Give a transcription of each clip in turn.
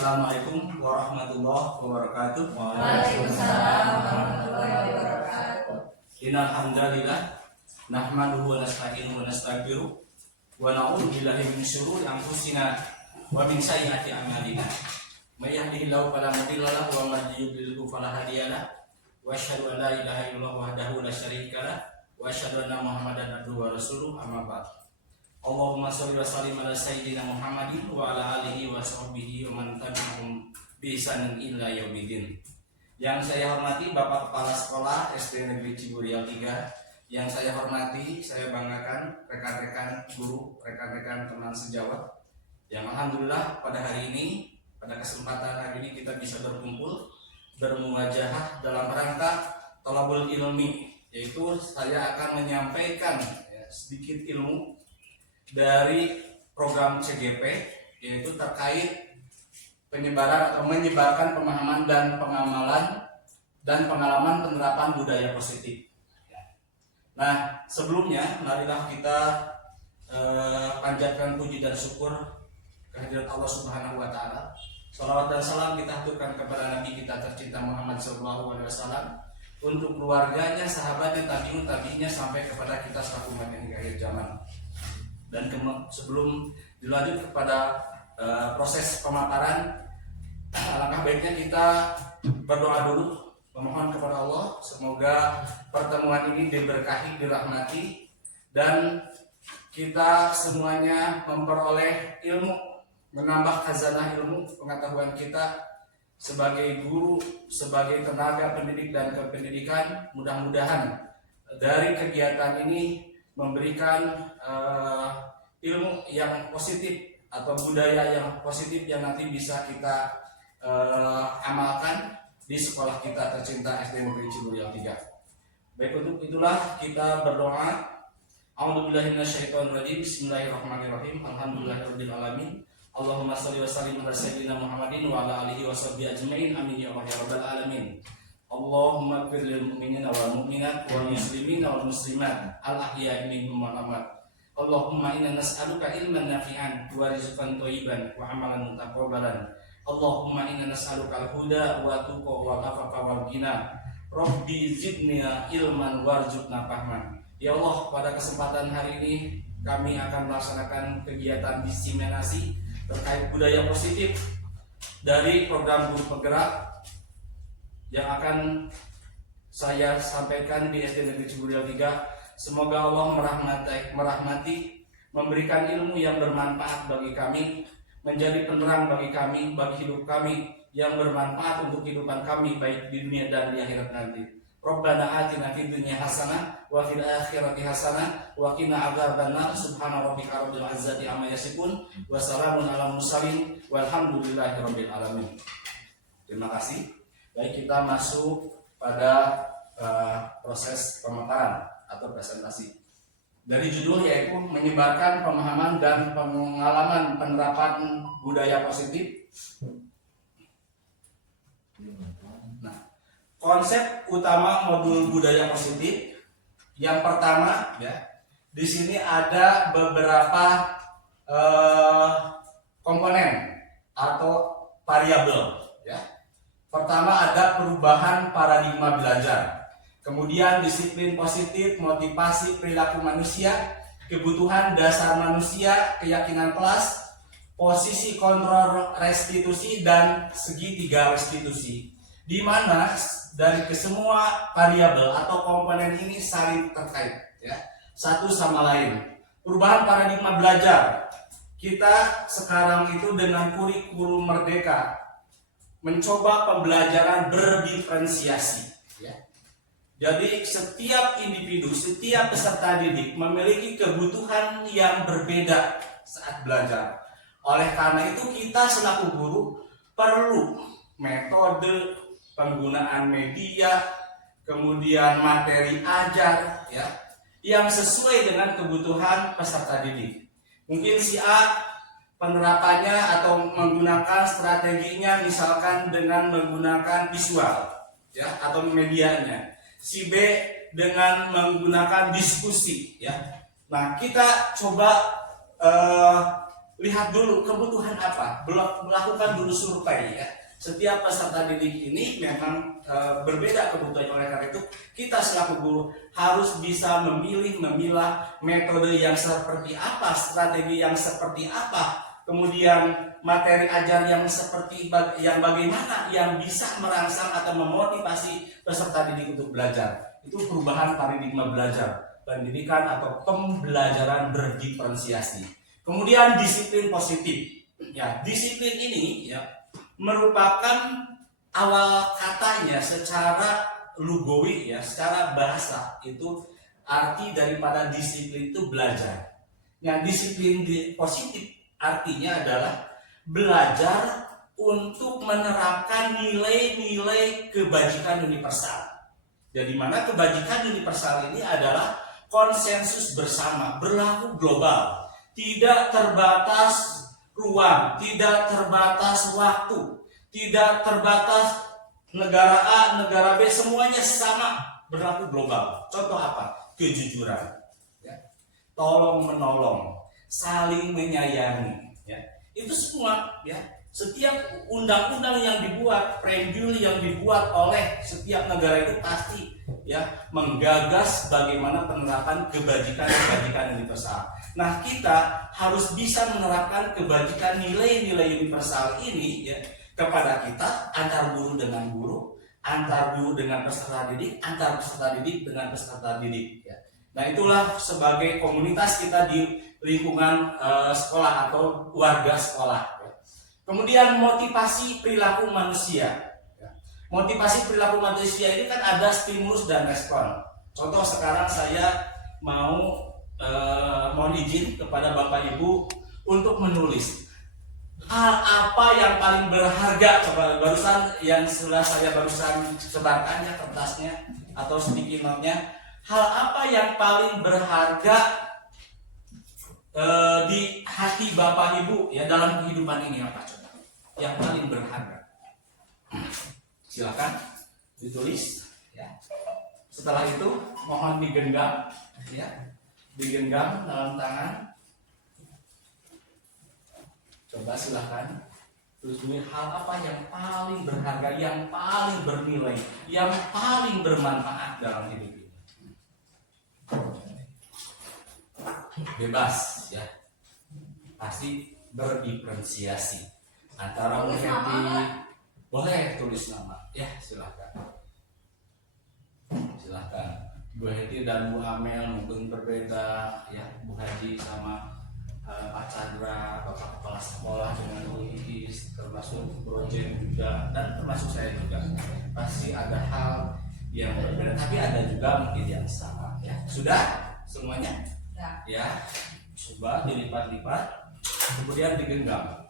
Assalamualaikum warahmatullahi wabarakatuh. Waalaikumsalam warahmatullahi wabarakatuh. Innal hamdalillah nahmaduhu wa nasta'inuhu wa nastaghfiruh wa na'udzu billahi min syururi anfusina wa min sayyiati a'malina. May yahdihillahu fala mudilla lahu wa may yudlil fala hadiya lahu. Wa asyhadu an la ilaha illallah wahdahu la syarika lahu wa asyhadu anna Muhammadan abduhu wa rasuluh, amma ba'd. Allahumma sholli wa sallim ala sayyidina Muhammadin wa ala alihi wa sahbihi wa man tabi'ahum bi ihsanin ila yaumidin. Yang saya hormati Bapak Kepala Sekolah SD Negeri Ciburial 3, yang saya hormati, saya banggakan rekan-rekan guru, rekan-rekan teman sejawat, yang alhamdulillah pada hari ini, pada kesempatan hari ini kita bisa berkumpul bermuwajahah dalam rangka thalabul ilmi, yaitu saya akan menyampaikan sedikit ilmu dari program CGP, yaitu terkait penyebaran atau menyebarkan pemahaman dan pengamalan dan pengalaman penerapan budaya positif. Nah, sebelumnya marilah kita panjatkan puji dan syukur kehadirat Allah Subhanahu wa taala. Shalawat dan salam kita haturkan kepada Nabi kita tercinta Muhammad SAW, untuk keluarganya, sahabatnya, tabi'un tabi'innya sampai kepada kita selaku umat hingga akhir zaman. Dan sebelum dilanjut kepada proses pemaparan, alangkah baiknya kita berdoa dulu, memohon kepada Allah semoga pertemuan ini diberkahi, dirahmati, dan kita semuanya memperoleh ilmu, menambah khazanah ilmu pengetahuan kita sebagai guru, sebagai tenaga pendidik dan kependidikan. Mudah-mudahan dari kegiatan ini memberikan ilmu yang positif atau budaya yang positif yang nanti bisa kita amalkan di sekolah kita tercinta SD Negeri Ciburial 3. Baik, untuk itulah kita berdoa. A'udzubillahi minasyaitonirrajim. Bismillahirrahmanirrahim. Alhamdulillahirabbil alamin. Allahumma shalli wa sallim ala sayyidina Muhammadin wa ala alihi wa sahbihi ajmain. Amin ya rabbal alamin. Allahumma ighfir lil mu'minina wal mu'minat wal muslimina wal muslimat al ahya'i minhum wal amwat. Allahumma inna nas'aluka ilman nafi'an wa rizqan thayyiban wa amalan mutaqabbalan. Allahumma inna nas'aluka al-huda wa tuqa wa afafa wal ghina. Rabbi zidni ilman warzuqna fahman. Ya Allah, pada kesempatan hari ini kami akan melaksanakan kegiatan diseminasi terkait budaya positif dari program guru penggerak yang akan saya sampaikan di SD Negeri Ciburial 3. Semoga Allah merahmati, memberikan ilmu yang bermanfaat bagi kami, menjadi penerang bagi kami, bagi hidup kami, yang bermanfaat untuk kehidupan kami baik di dunia dan di akhirat nanti. Rabbana atina fid dunya hasanah wa fil akhirati hasanah wa qina adzabannar. Subhana rabbika rabbil izzati amma yasifun wa salamun alal mursalin walhamdulillahi rabbil alamin. Terima kasih. Baik, kita masuk pada proses pemaparan atau presentasi. Dari judul yaitu menyebarkan pemahaman dan pengalaman penerapan budaya positif. Nah, konsep utama modul budaya positif yang pertama, ya, di sini ada beberapa komponen atau variabel, ya. Pertama ada perubahan paradigma belajar, kemudian disiplin positif, motivasi perilaku manusia, kebutuhan dasar manusia, keyakinan kelas, posisi kontrol restitusi, dan segitiga restitusi, di mana dari kesemua variabel atau komponen ini saling terkait, ya, satu sama lain. Perubahan paradigma belajar, kita sekarang itu dengan kurikulum merdeka mencoba pembelajaran berdiferensiasi, ya. Jadi setiap individu, setiap peserta didik memiliki kebutuhan yang berbeda saat belajar. Oleh karena itu kita selaku guru perlu metode, penggunaan media, kemudian materi ajar, ya, yang sesuai dengan kebutuhan peserta didik. Mungkin si A penerapannya atau menggunakan strateginya misalkan dengan menggunakan visual, ya, atau medianya. Si B dengan menggunakan diskusi, ya. Nah, kita coba lihat dulu kebutuhan apa, melakukan dulu survei ya. Setiap peserta didik ini memang berbeda kebutuhannya, oleh karena itu kita selaku guru harus bisa memilah metode yang seperti apa, strategi yang seperti apa, kemudian materi ajar yang seperti yang bagaimana yang bisa merangsang atau memotivasi peserta didik untuk belajar. Itu perubahan paradigma belajar, pendidikan atau pembelajaran berdiferensiasi. Kemudian disiplin positif. Ya, disiplin ini ya merupakan awal katanya secara lugawi ya, secara bahasa itu arti daripada disiplin itu belajar. Yang disiplin positif artinya adalah belajar untuk menerapkan nilai-nilai kebajikan universal. Jadi mana kebajikan universal ini adalah konsensus bersama, berlaku global, tidak terbatas ruang, tidak terbatas waktu, tidak terbatas negara A, negara B, semuanya sama, berlaku global. Contoh apa? Kejujuran, ya. Tolong menolong, saling menyayangi, ya. Itu semua, ya. Setiap undang-undang yang dibuat, preambul yang dibuat oleh setiap negara itu pasti ya menggagas bagaimana penerapan kebajikan universal. Nah, kita harus bisa menerapkan kebajikan nilai-nilai universal ini ya kepada kita, antar guru dengan guru, antar guru dengan peserta didik, antar peserta didik dengan peserta didik ya. Nah, itulah sebagai komunitas kita di lingkungan sekolah atau warga sekolah. Kemudian motivasi perilaku manusia. Motivasi perilaku manusia ini kan ada stimulus dan respon. Contoh sekarang saya mohon izin kepada Bapak Ibu untuk menulis hal apa yang paling berharga. Coba barusan yang sudah saya barusan sebarkan ya kertasnya atau sticky note-nya. Hal apa yang paling berharga di hati Bapak Ibu ya dalam kehidupan ini apa coba? Yang paling berharga. Silakan ditulis ya. Setelah itu mohon digenggam ya. Digenggam dalam tangan. Coba silakan tulis hal apa yang paling berharga, yang paling bernilai, yang paling bermanfaat dalam hidup ini. Bebas ya. Pasti berdiferensiasi. Antara Bu Heti, boleh tulis nama ya, silahkan Bu Heti dan Bu Amel mungkin berbeda ya, Bu Haji sama Pak Chandra, Bapak Kepala Sekolah dengan Bu Iis, termasuk Projen juga dan termasuk saya juga pasti ada hal yang berbeda, tapi ada juga mungkin yang sama ya. Sudah semuanya ya, coba dilipat-lipat kemudian digenggam.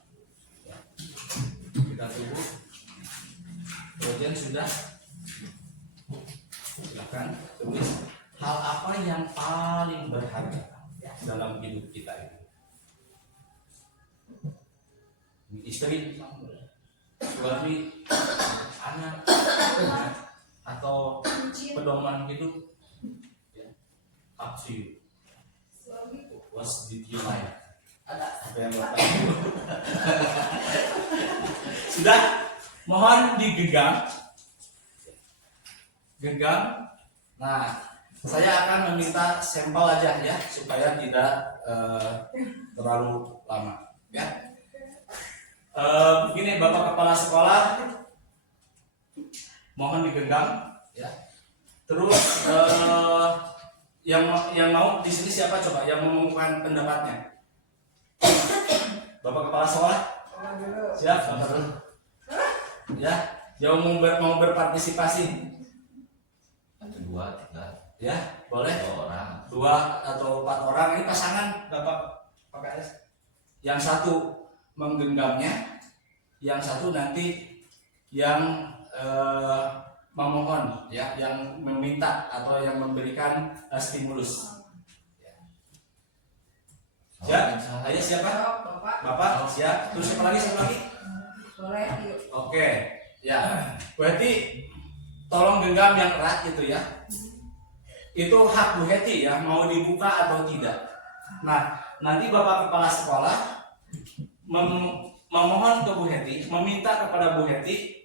Kita tunggu. Projen sudah. Silakan tulis hal apa yang paling berharga ya, dalam hidup kita ini. Istri, suami, anak, atau pedoman hidup. Ya. Up to you. What did you like? Ada apa yang Bapak Ibu? Sudah, mohon digenggam. Genggam. Nah, saya akan meminta sampel aja ya supaya tidak terlalu lama ya. Begini Bapak Kepala Sekolah, mohon digenggam ya. Terus yang mau di sini siapa coba yang mengumumkan pendapatnya? Bapak Kepala Sekolah? Siap, Bapak dulu. Ya, yang mau berpartisipasi? Dua, tiga. Ya, boleh. 2 orang. 2 atau 4 orang. Ini pasangan Bapak PKS. Yang satu menggenggamnya, yang satu nanti yang memohon, ya, yang meminta atau yang memberikan stimulus. Siap? Saya siapa? Bapak siap. Terus siapa lagi? Boleh, yuk. Oke, ya. Berarti tolong genggam yang erat gitu ya. Itu hak Bu Heti ya, mau dibuka atau tidak. Nah, nanti Bapak Kepala Sekolah memohon ke Bu Heti, meminta kepada Bu Heti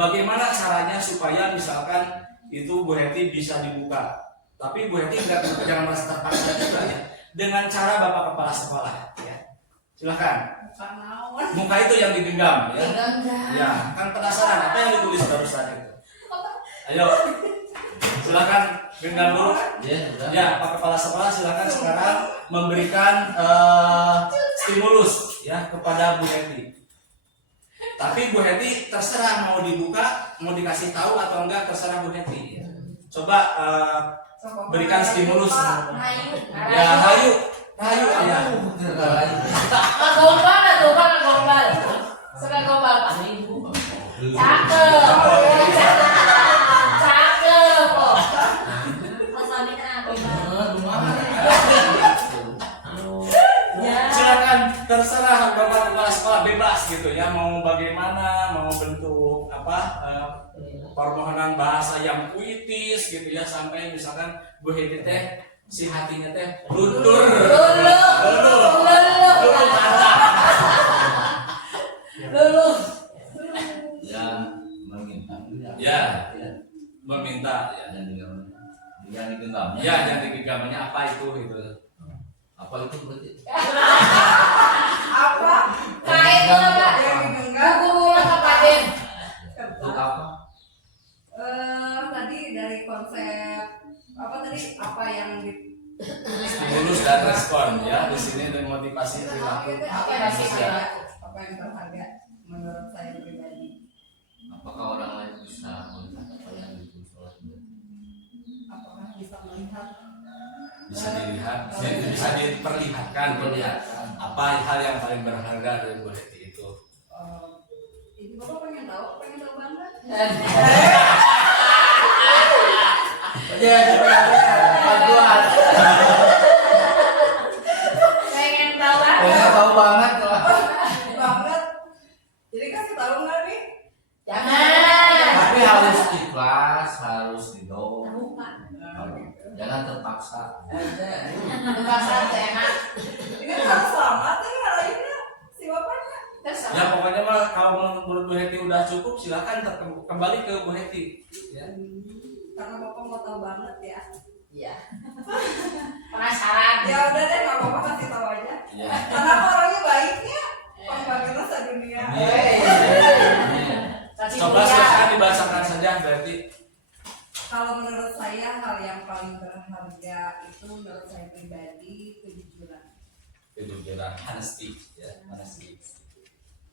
bagaimana caranya supaya misalkan itu Bu Heti bisa dibuka. Tapi Bu Heti jangan merasa terpaksa juga ya, dengan cara Bapak Kepala Sekolah ya. Silakan. Bukan naon. Muka itu yang digenggam ya. Digenggam. Ya, kan penasaran apa yang ditulis barusan itu. Ayo. Silakan genggam dulu. Ya, sudah. Ya, Pak Kepala Sekolah silakan sekarang memberikan stimulus ya kepada Bu Heti. Tapi Bu Heti terserah mau dibuka, mau dikasih tahu atau enggak, terserah Bu Heti. Coba berikan stimulus. Ya, hayu ya. Gombal tuh kan gombal. Suka gombal Pak. Cakep. Cakep kok. Masalahnya gombal. Silakan terserah Bapak Kepala Sekolah bebas gitu ya, mau bagaimana, mau bentuk apa permohonan bahasa yang puitis gitu ya, sampai misalkan Bu Heti teh si hatinya teh luntur mantap Ya, meminta. ya meminta ya Yang digenggamnya. ya yang digenggamnya apa itu gitu. Apa itu berarti? Apa? Kain apa? Yang digenggam. Guru lah Pak Den. Untuk apa? Tadi dari konsep apa tadi? Apa yang di Stimulus dan respon ya, di sini ada motivasi perilaku apa yang manusia. apa yang berharga menurut saya pribadi? Apakah orang lain bisa melihat apa yang ditulis oleh Apakah bisa melihat Bisa dilihat, bisa diperlihatkan apa hal yang paling berharga dari Bu Heti itu. ini Bapak pengen tahu banget. Bantuan. Pengen tahu banget. Pengen tahu banget lah. Banget. Jadi kasih tahu nggak nih? Tapi harus ikhlas, harus ridho. Jangan terpaksa. Ini harus selamat ini lainnya si bapaknya. Ya pokoknya mah kalau menurut Bu Heti udah cukup, silakan kembali ke Bu Heti. Ya. Karena bapak mau tahu banget ya. Iya. Penasaran. Ya udah deh nggak apa-apa kasih tahu aja. Ya. Karena aku orangnya baiknya. Pembagian sedunia. Coba silakan dibacakan saja berarti. Kalau menurut saya hal yang paling berharga itu menurut saya pribadi kejujuran. Kejujuran, honesty, ya, honesty.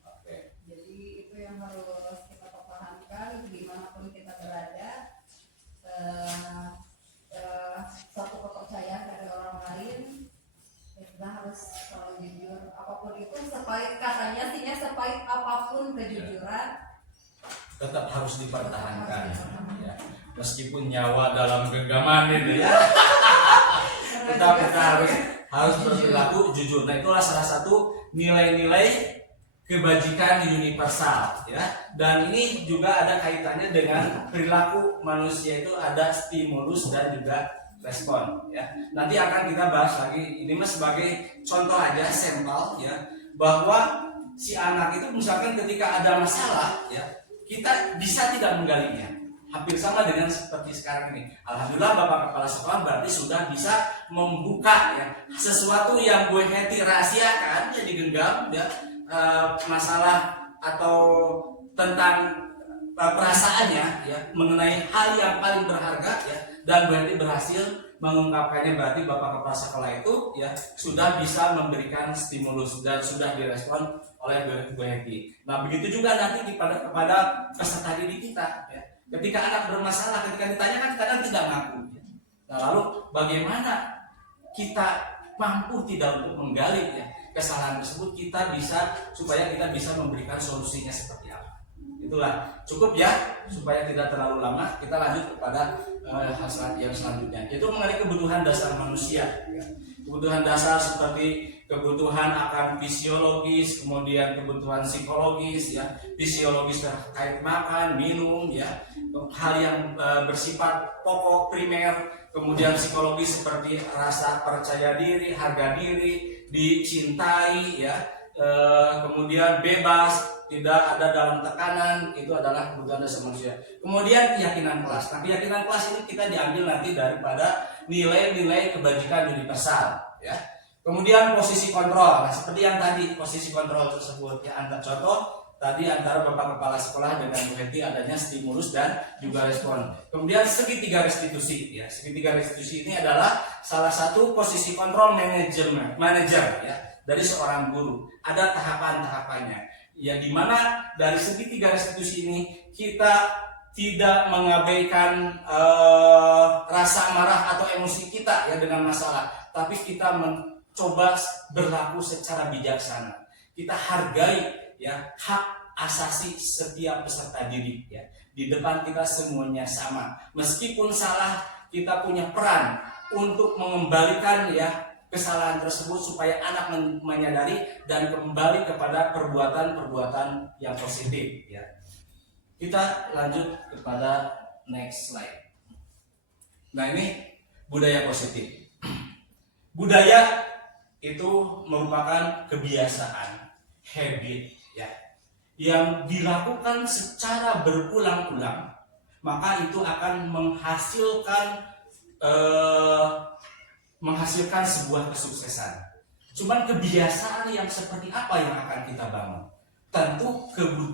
Oke. Jadi itu yang harus kita pertahankan dimanapun kita berada. Satu kepercayaan dari orang lain, kita harus selalu jujur. Apapun itu, sepahit katanya sihnya sepahit apapun kejujuran Tetap harus dipertahankan. Ya. Meskipun nyawa dalam genggaman itu ya. Tetap kita harus berperilaku jujur. Nah itulah salah satu nilai-nilai kebajikan universal ya. Dan ini juga ada kaitannya dengan perilaku manusia, itu ada stimulus dan juga respon ya. Nanti akan kita bahas lagi, ini mas sebagai contoh aja, sampel ya, bahwa si anak itu misalkan ketika ada masalah ya, kita bisa tidak menggalinya. Hampir sama dengan seperti sekarang ini. Alhamdulillah Bapak Kepala Sekolah berarti sudah bisa membuka ya sesuatu yang Bu Heti rahasiakan, ya digenggam ya, masalah atau tentang perasaannya ya, mengenai hal yang paling berharga ya, dan Bu Heti berhasil mengungkapkannya. Berarti Bapak Kepala Sekolah itu ya sudah bisa memberikan stimulus dan sudah direspon oleh Bu Heti. Nah begitu juga nanti kepada peserta didik kita ya. Ketika anak bermasalah, ketika ditanyakan kadang tidak ngaku ya. Nah lalu bagaimana kita mampu tidak untuk menggali ya kesalahan tersebut, kita bisa supaya kita bisa memberikan solusinya seperti apa. Itulah cukup ya, supaya tidak terlalu lama kita lanjut kepada hal yang selanjutnya, yaitu mengenai kebutuhan dasar manusia ya. Kebutuhan dasar seperti kebutuhan akan fisiologis, kemudian kebutuhan psikologis ya, fisiologis terkait makan, minum ya, hal yang bersifat pokok primer, kemudian psikologis seperti rasa percaya diri, harga diri, dicintai ya, kemudian bebas, tidak ada dalam tekanan, itu adalah kebutuhan dasar manusia. Kemudian keyakinan kelas. Nah, keyakinan kelas ini kita diambil nanti daripada nilai-nilai kebajikan universal, ya. Kemudian posisi kontrol. Nah, seperti yang tadi posisi kontrol tersebut ya, antar contoh tadi antara Bapak Kepala Sekolah dengan Bu Heti adanya stimulus dan juga respon. Kemudian segitiga restitusi ya. Segitiga restitusi ini adalah salah satu posisi kontrol manajer ya dari seorang guru. Ada tahapan-tahapannya. Ya, di mana dari segitiga restitusi ini kita tidak mengabaikan rasa marah atau emosi kita ya dengan masalah, tapi kita mencoba berlaku secara bijaksana. Kita hargai ya hak asasi setiap peserta didik ya. Di depan kita semuanya sama. Meskipun salah, kita punya peran untuk mengembalikan ya kesalahan tersebut supaya anak menyadari dan kembali kepada perbuatan-perbuatan yang positif ya. Kita lanjut kepada next slide. Nah, ini budaya positif. Budaya itu merupakan kebiasaan, habit ya, yang dilakukan secara berulang-ulang, maka itu akan menghasilkan sebuah kesuksesan. Cuman kebiasaan yang seperti apa yang akan kita bangun? Tentu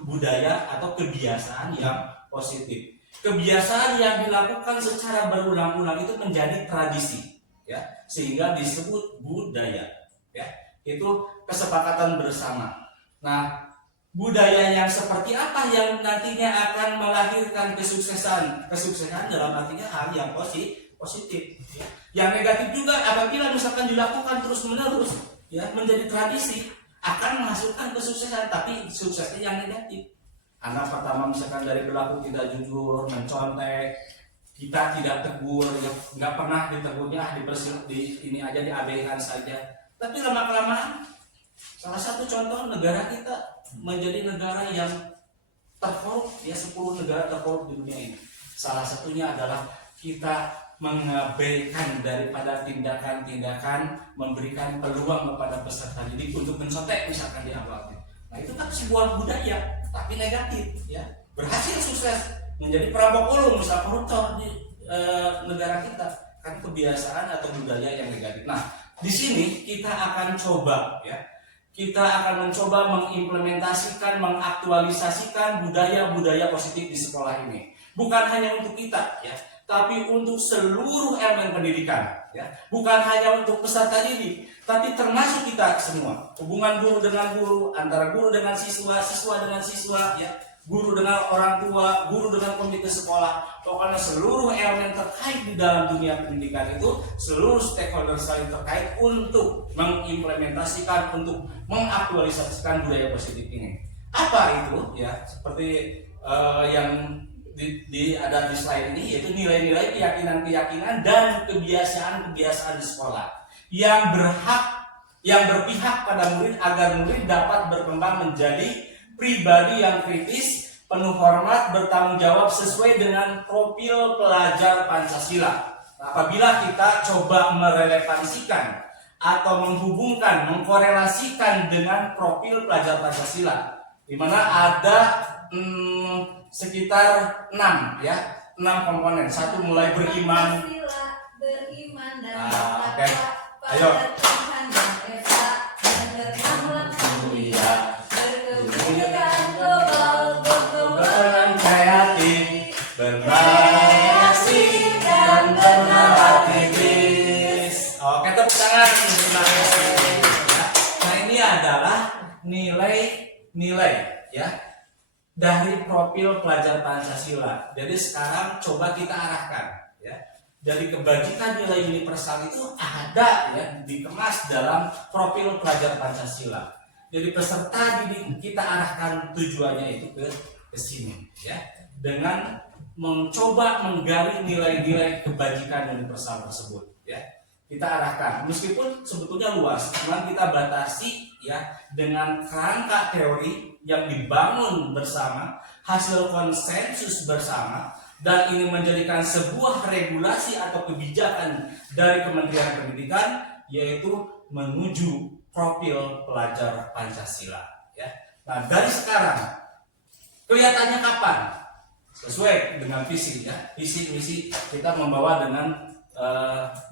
budaya atau kebiasaan yang positif. Kebiasaan yang dilakukan secara berulang-ulang itu menjadi tradisi ya, sehingga disebut budaya ya. Itu kesepakatan bersama. Nah, budaya yang seperti apa yang nantinya akan melahirkan kesuksesan? Kesuksesan dalam artinya hal yang positif ya. Yang negatif juga apabila misalkan dilakukan terus-menerus ya menjadi tradisi akan menghasilkan kesuksesan, tapi suksesnya yang negatif. Anak pertama misalkan dari berlaku tidak jujur, mencontek, kita tidak tegur, ya, nggak pernah ditegurnya, ini aja diabaikan saja. Tapi lama-kelamaan, salah satu contoh negara kita menjadi negara yang terkorup, ya 10 negara terkorup di dunia ini. Salah satunya adalah kita mengabaikan daripada tindakan-tindakan memberikan peluang kepada peserta didik untuk mencontek misalkan di awalnya. Nah, itu kan sebuah budaya tapi negatif ya. Berhasil sukses menjadi perampok ulung, misal koruptor di negara kita, kan kebiasaan atau budaya yang negatif. Nah, di sini kita akan coba ya. Kita akan mencoba mengimplementasikan, mengaktualisasikan budaya-budaya positif di sekolah ini. Bukan hanya untuk kita ya, tapi untuk seluruh elemen pendidikan ya. Bukan hanya untuk peserta didik, tapi termasuk kita semua. Hubungan guru dengan guru, antara guru dengan siswa, siswa dengan siswa ya, guru dengan orang tua, guru dengan komite sekolah. Pokoknya seluruh elemen terkait di dalam dunia pendidikan itu, seluruh stakeholder saling terkait untuk mengimplementasikan, untuk mengaktualisasikan budaya positif ini. Apa itu ya? Seperti yang ada di slide ini, yaitu nilai-nilai, keyakinan-keyakinan dan kebiasaan-kebiasaan di sekolah yang berpihak pada murid agar murid dapat berkembang menjadi pribadi yang kritis, penuh hormat, bertanggung jawab sesuai dengan profil pelajar Pancasila. Apabila kita coba merelevansikan atau menghubungkan, mengkorelasikan dengan profil pelajar Pancasila, di mana ada sekitar 6 ya, 6 komponen. Satu mulai beriman dan oke. Ayo. Tuhan dan Esa, berakhlak mulia, berkebijakan global, berperan kreatif, bervariasi dan bernalarkritis. Oke, tepuk tangan. Nah, ini adalah nilai-nilai ya dari profil pelajar Pancasila. Jadi sekarang coba kita arahkan ya. Dari kebajikan nilai universal itu ada ya dikemas dalam profil pelajar Pancasila. Jadi peserta didik kita arahkan tujuannya itu ke sini ya. Dengan mencoba menggali nilai-nilai kebajikan universal tersebut ya. Kita arahkan meskipun sebetulnya luas, cuma kita batasi ya dengan kerangka teori yang dibangun bersama, hasil konsensus bersama, dan ini menjadikan sebuah regulasi atau kebijakan dari Kementerian Pendidikan, yaitu menuju profil pelajar Pancasila. Ya. Nah, dari sekarang kelihatannya kapan? Sesuai dengan visi ya. Visi misi kita membawa dengan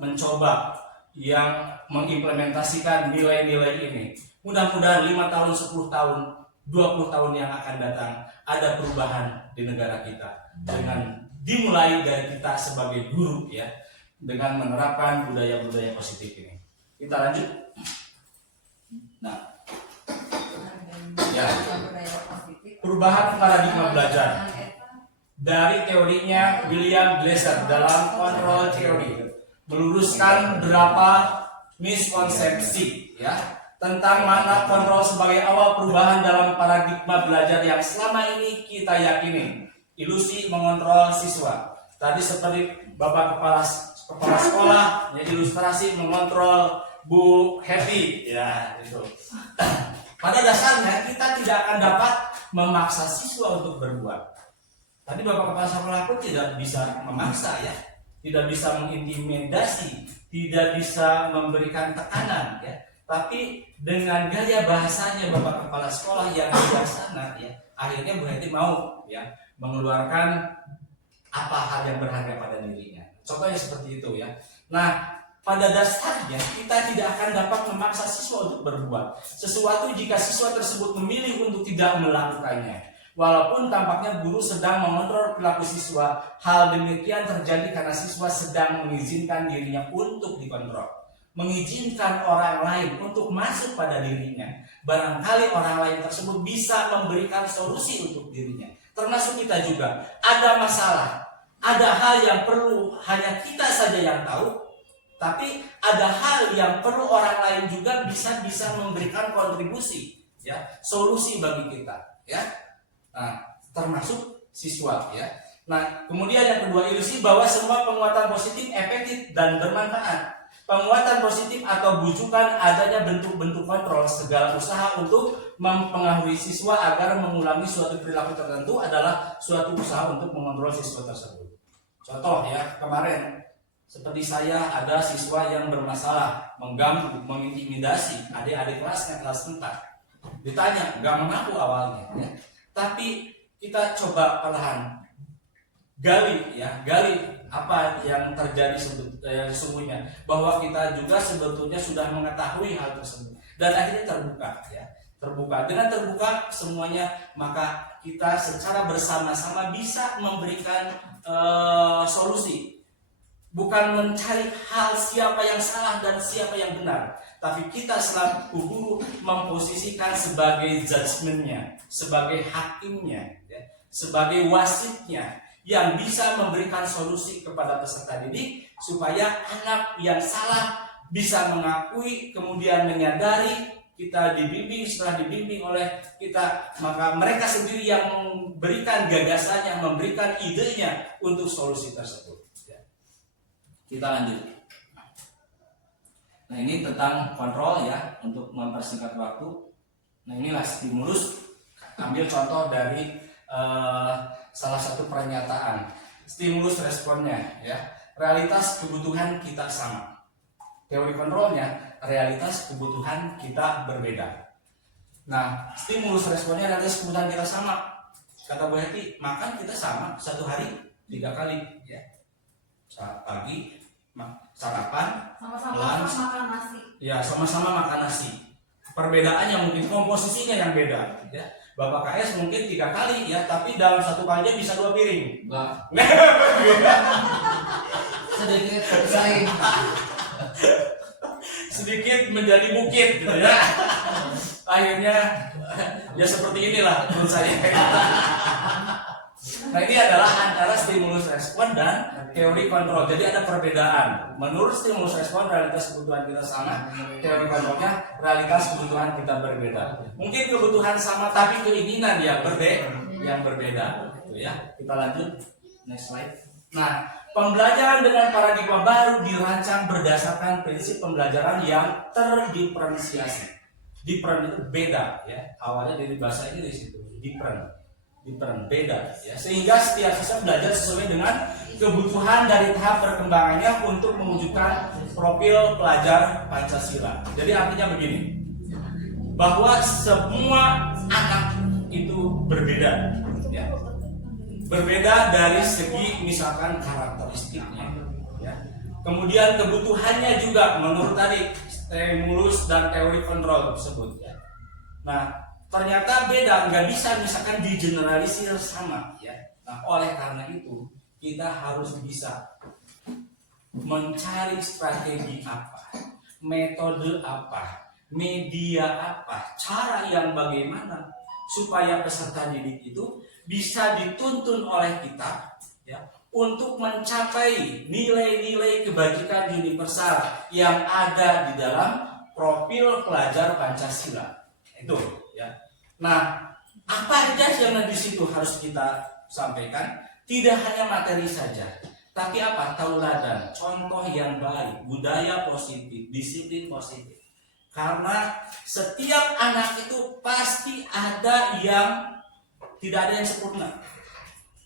mencoba yang mengimplementasikan nilai-nilai ini. Mudah-mudahan 5 tahun, 10 tahun, 20 tahun yang akan datang ada perubahan di negara kita dengan dimulai dari kita sebagai guru ya, dengan menerapkan budaya-budaya positif ini. Kita lanjut. Nah, ya, perubahan paradigma belajar dari teorinya William Glasser dalam Control Theory meluruskan beberapa miskonsepsi ya tentang makna kontrol sebagai awal perubahan dalam paradigma belajar yang selama ini kita yakini ilusi mengontrol siswa. Tadi seperti Bapak kepala sekolah ya, ilustrasi mengontrol Bu Happy ya itu. Pada dasarnya kita tidak akan dapat memaksa siswa untuk berbuat. Tadi Bapak kepala sekolah pun tidak bisa memaksa ya, tidak bisa mengintimidasi, tidak bisa memberikan tekanan ya. Tapi dengan gaya bahasanya Bapak kepala sekolah yang bijaksana ya, akhirnya Bu Heti mau ya mengeluarkan apa hal yang berharga pada dirinya. Contohnya seperti itu ya. Nah, pada dasarnya kita tidak akan dapat memaksa siswa untuk berbuat sesuatu jika siswa tersebut memilih untuk tidak melakukannya. Walaupun tampaknya guru sedang mengontrol perilaku siswa, hal demikian terjadi karena siswa sedang mengizinkan dirinya untuk dikontrol, mengizinkan orang lain untuk masuk pada dirinya. Barangkali orang lain tersebut bisa memberikan solusi untuk dirinya. Termasuk kita juga. Ada masalah, ada hal yang perlu hanya kita saja yang tahu, tapi ada hal yang perlu orang lain juga bisa memberikan kontribusi, ya, solusi bagi kita, ya. Nah, termasuk siswa, ya. Nah, kemudian yang kedua, ilusi bahwa semua penguatan positif efektif dan bermanfaat. Penguatan positif atau bujukan adanya bentuk-bentuk kontrol segala usaha untuk mempengaruhi siswa agar mengulangi suatu perilaku tertentu adalah suatu usaha untuk mengontrol siswa tersebut. Contoh ya, kemarin seperti saya ada siswa yang bermasalah, mengganggu, mengintimidasi adik-adik kelasnya, kelas 4. Ditanya, nggak mengaku awalnya, ya. Tapi kita coba perlahan gali apa yang terjadi sesungguhnya, bahwa kita juga sebetulnya sudah mengetahui hal tersebut dan akhirnya terbuka. Dengan terbuka semuanya, maka kita secara bersama-sama bisa memberikan solusi. Bukan mencari hal siapa yang salah dan siapa yang benar, tapi kita selaku guru memposisikan sebagai judgementnya, sebagai hakimnya, ya, sebagai wasitnya yang bisa memberikan solusi kepada peserta didik supaya anak yang salah bisa mengakui, kemudian menyadari, kita dibimbing, setelah dibimbing oleh kita, maka mereka sendiri yang memberikan gagasannya, memberikan idenya untuk solusi tersebut. Kita lanjut. Nah, ini tentang kontrol ya, untuk mempersingkat waktu. Nah, inilah stimulus. Ambil contoh dari salah satu pernyataan. Stimulus responnya ya. Realitas kebutuhan kita sama. Teori kontrolnya, realitas kebutuhan kita berbeda. Nah, stimulus responnya, realitas kebutuhan kita sama. Kata Bu Heti, makan kita sama, satu hari 3 kali ya. Pagi sarapan, sama-sama makan nasi. Ya, sama-sama makan nasi. Perbedaannya mungkin komposisinya yang beda. Ya. Bapak KS mungkin 3 kali ya, tapi dalam satu kalinya bisa 2 piring. Sedikit bersaing. Sedikit menjadi bukit, gitu ya. Akhirnya ya seperti inilah menurut saya. Nah, ini adalah antara stimulus respon dan teori kontrol. Jadi ada perbedaan. Menurut stimulus respon, realitas kebutuhan kita sama. Teori kontrolnya, realitas kebutuhan kita berbeda. Mungkin kebutuhan sama, tapi keinginan yang berbeda. Gitu ya. Kita lanjut. Next slide. Nah, pembelajaran dengan paradigma baru dirancang berdasarkan prinsip pembelajaran yang terdiferensiasi. Different itu beda, ya. Awalnya dari bahasa ini di situ. Different beda ya, sehingga setiap siswa belajar sesuai dengan kebutuhan dari tahap perkembangannya untuk mewujudkan profil pelajar Pancasila. Jadi artinya begini, bahwa semua anak itu berbeda, ya. Berbeda dari segi misalkan karakteristiknya, ya. Kemudian kebutuhannya juga menurut tadi stimulus dan teori kontrol tersebut, ya. Nah, ternyata beda, nggak bisa misalkan digeneralisir sama, ya. Nah, oleh karena itu kita harus bisa mencari strategi apa, metode apa, media apa, cara yang bagaimana supaya peserta didik itu bisa dituntun oleh kita, ya, untuk mencapai nilai-nilai kebajikan universal yang ada di dalam profil pelajar Pancasila. Itu, ya. Nah, apa aja yang di situ harus kita sampaikan? Tidak hanya materi saja, tapi apa? Tauladan, contoh yang baik, budaya positif, disiplin positif. Karena setiap anak itu pasti ada yang tidak ada yang sempurna,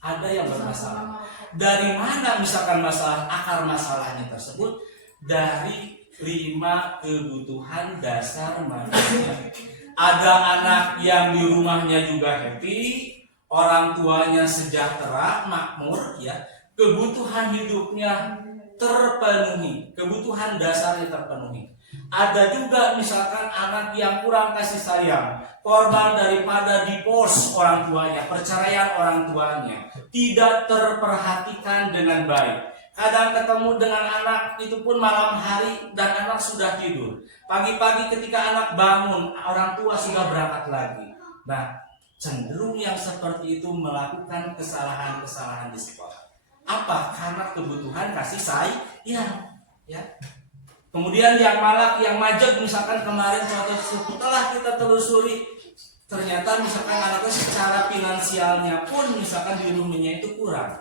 ada yang bermasalah. Dari mana misalkan masalah, akar masalahnya tersebut? Dari 5 kebutuhan dasar manusia. Ada anak yang di rumahnya juga happy, orang tuanya sejahtera, makmur, ya, kebutuhan hidupnya terpenuhi, kebutuhan dasarnya terpenuhi. Ada juga misalkan anak yang kurang kasih sayang, korban daripada divorce orang tuanya, perceraian orang tuanya, tidak terperhatikan dengan baik. Kadang ketemu dengan anak itu pun malam hari dan anak sudah tidur. Pagi-pagi ketika anak bangun, orang tua sudah berangkat lagi. Nah, cenderung yang seperti itu melakukan kesalahan-kesalahan di sekolah. Apa? Karena kebutuhan kasih sayang, ya. Kemudian yang malak, yang majek, misalkan kemarin contoh setelah kita telusuri, ternyata misalkan anaknya secara finansialnya pun misalkan di rumahnya itu kurang.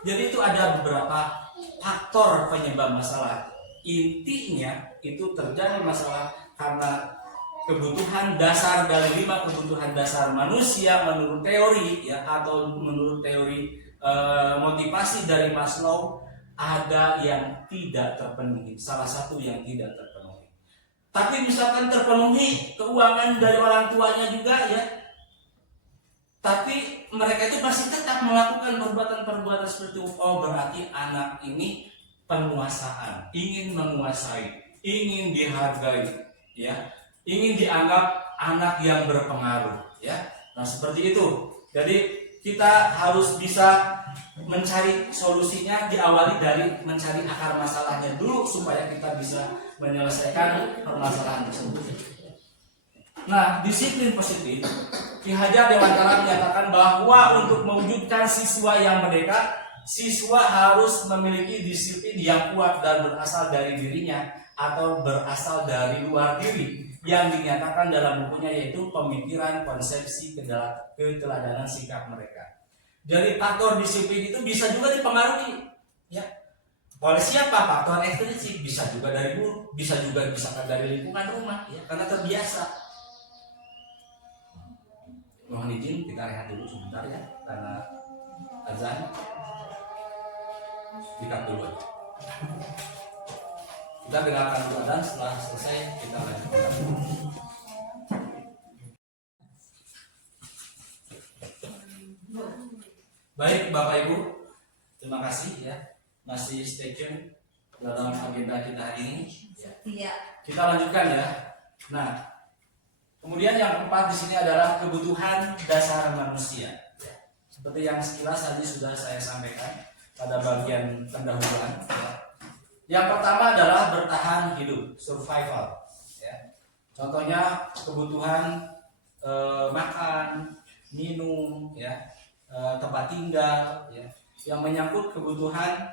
Jadi itu ada beberapa faktor penyebab masalah. Intinya itu terjadi masalah karena kebutuhan dasar dari 5 kebutuhan dasar manusia menurut teori, ya, atau menurut teori motivasi dari Maslow, ada yang tidak terpenuhi. Salah satu yang tidak terpenuhi. Tapi misalkan terpenuhi keuangan dari orang tuanya juga, ya. Tapi mereka itu masih tetap melakukan perbuatan-perbuatan seperti itu. Oh, berarti anak ini penguasaan, ingin menguasai, ingin dihargai, ya. Ingin dianggap anak yang berpengaruh, ya. Nah, seperti itu. Jadi kita harus bisa mencari solusinya, diawali dari mencari akar masalahnya dulu supaya kita bisa menyelesaikan permasalahan tersebut. Nah, disiplin positif, Ki Hajar Dewantara menyatakan bahwa untuk mewujudkan siswa yang merdeka, siswa harus memiliki disiplin yang kuat dan berasal dari dirinya atau berasal dari luar diri, yang dinyatakan dalam bukunya yaitu Pemikiran Konsepsi Keteladanan Sikap Mereka. Jadi faktor disiplin itu bisa juga dipengaruhi, ya, oleh siapa? Faktor ekstrinsik, bisa juga dari guru, bisa juga misalkan dari lingkungan rumah, ya, karena terbiasa. Mohon izin kita rehat dulu sebentar, ya, karena azan. Kita dulu aja. Kita dengarkan dulu azan, setelah selesai kita lanjutkan. Baik Bapak Ibu, terima kasih, ya, masih stay tune dalam agenda kita hari ini. Iya. Kita lanjutkan, ya. Nah, kemudian yang keempat di sini adalah kebutuhan dasar manusia. Seperti yang sekilas tadi sudah saya sampaikan pada bagian pendahuluan. Yang pertama adalah bertahan hidup, survival. Ya. Contohnya kebutuhan makan, minum, ya, tempat tinggal, ya, yang menyangkut kebutuhan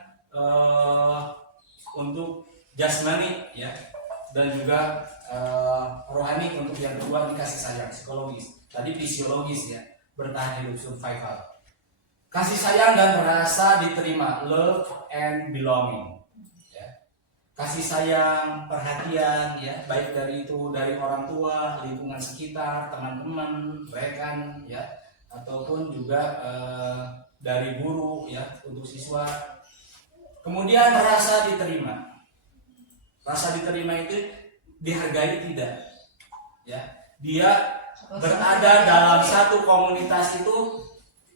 untuk jasmani, ya, dan juga rohani untuk yang kedua dikasih sayang, psikologis. Tadi fisiologis, ya, bertahan hidup, survival. Kasih sayang dan merasa diterima, love and belonging. Ya. Kasih sayang, perhatian, ya, baik dari orang tua, lingkungan sekitar, teman-teman, rekan, ya, ataupun juga dari guru, ya, untuk siswa. Kemudian rasa diterima. Rasa diterima itu dihargai tidak, ya. dia berada dalam satu komunitas itu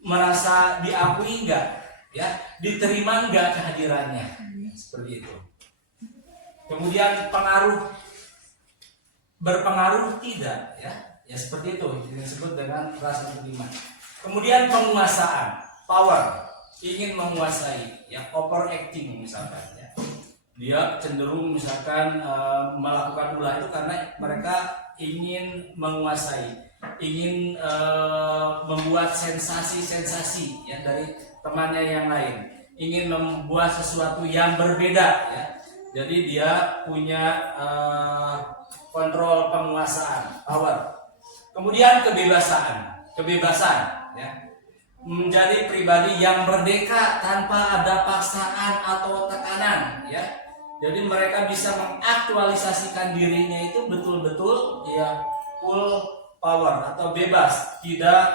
merasa diakui enggak, ya, diterima enggak kehadirannya, seperti itu. Kemudian berpengaruh tidak, ya seperti itu disebut dengan rasa diterima. Kemudian penguasaan, power, ingin menguasai, ya, overacting misalkan, ya. Dia cenderung misalkan melakukan ulah itu karena mereka ingin menguasai, ingin membuat sensasi-sensasi, ya, dari temannya yang lain, ingin membuat sesuatu yang berbeda, ya. Jadi dia punya kontrol, penguasaan, power. Kemudian kebebasan, ya, menjadi pribadi yang merdeka tanpa ada paksaan atau tekanan, ya. Jadi mereka bisa mengaktualisasikan dirinya itu betul-betul, ya, full power atau bebas, tidak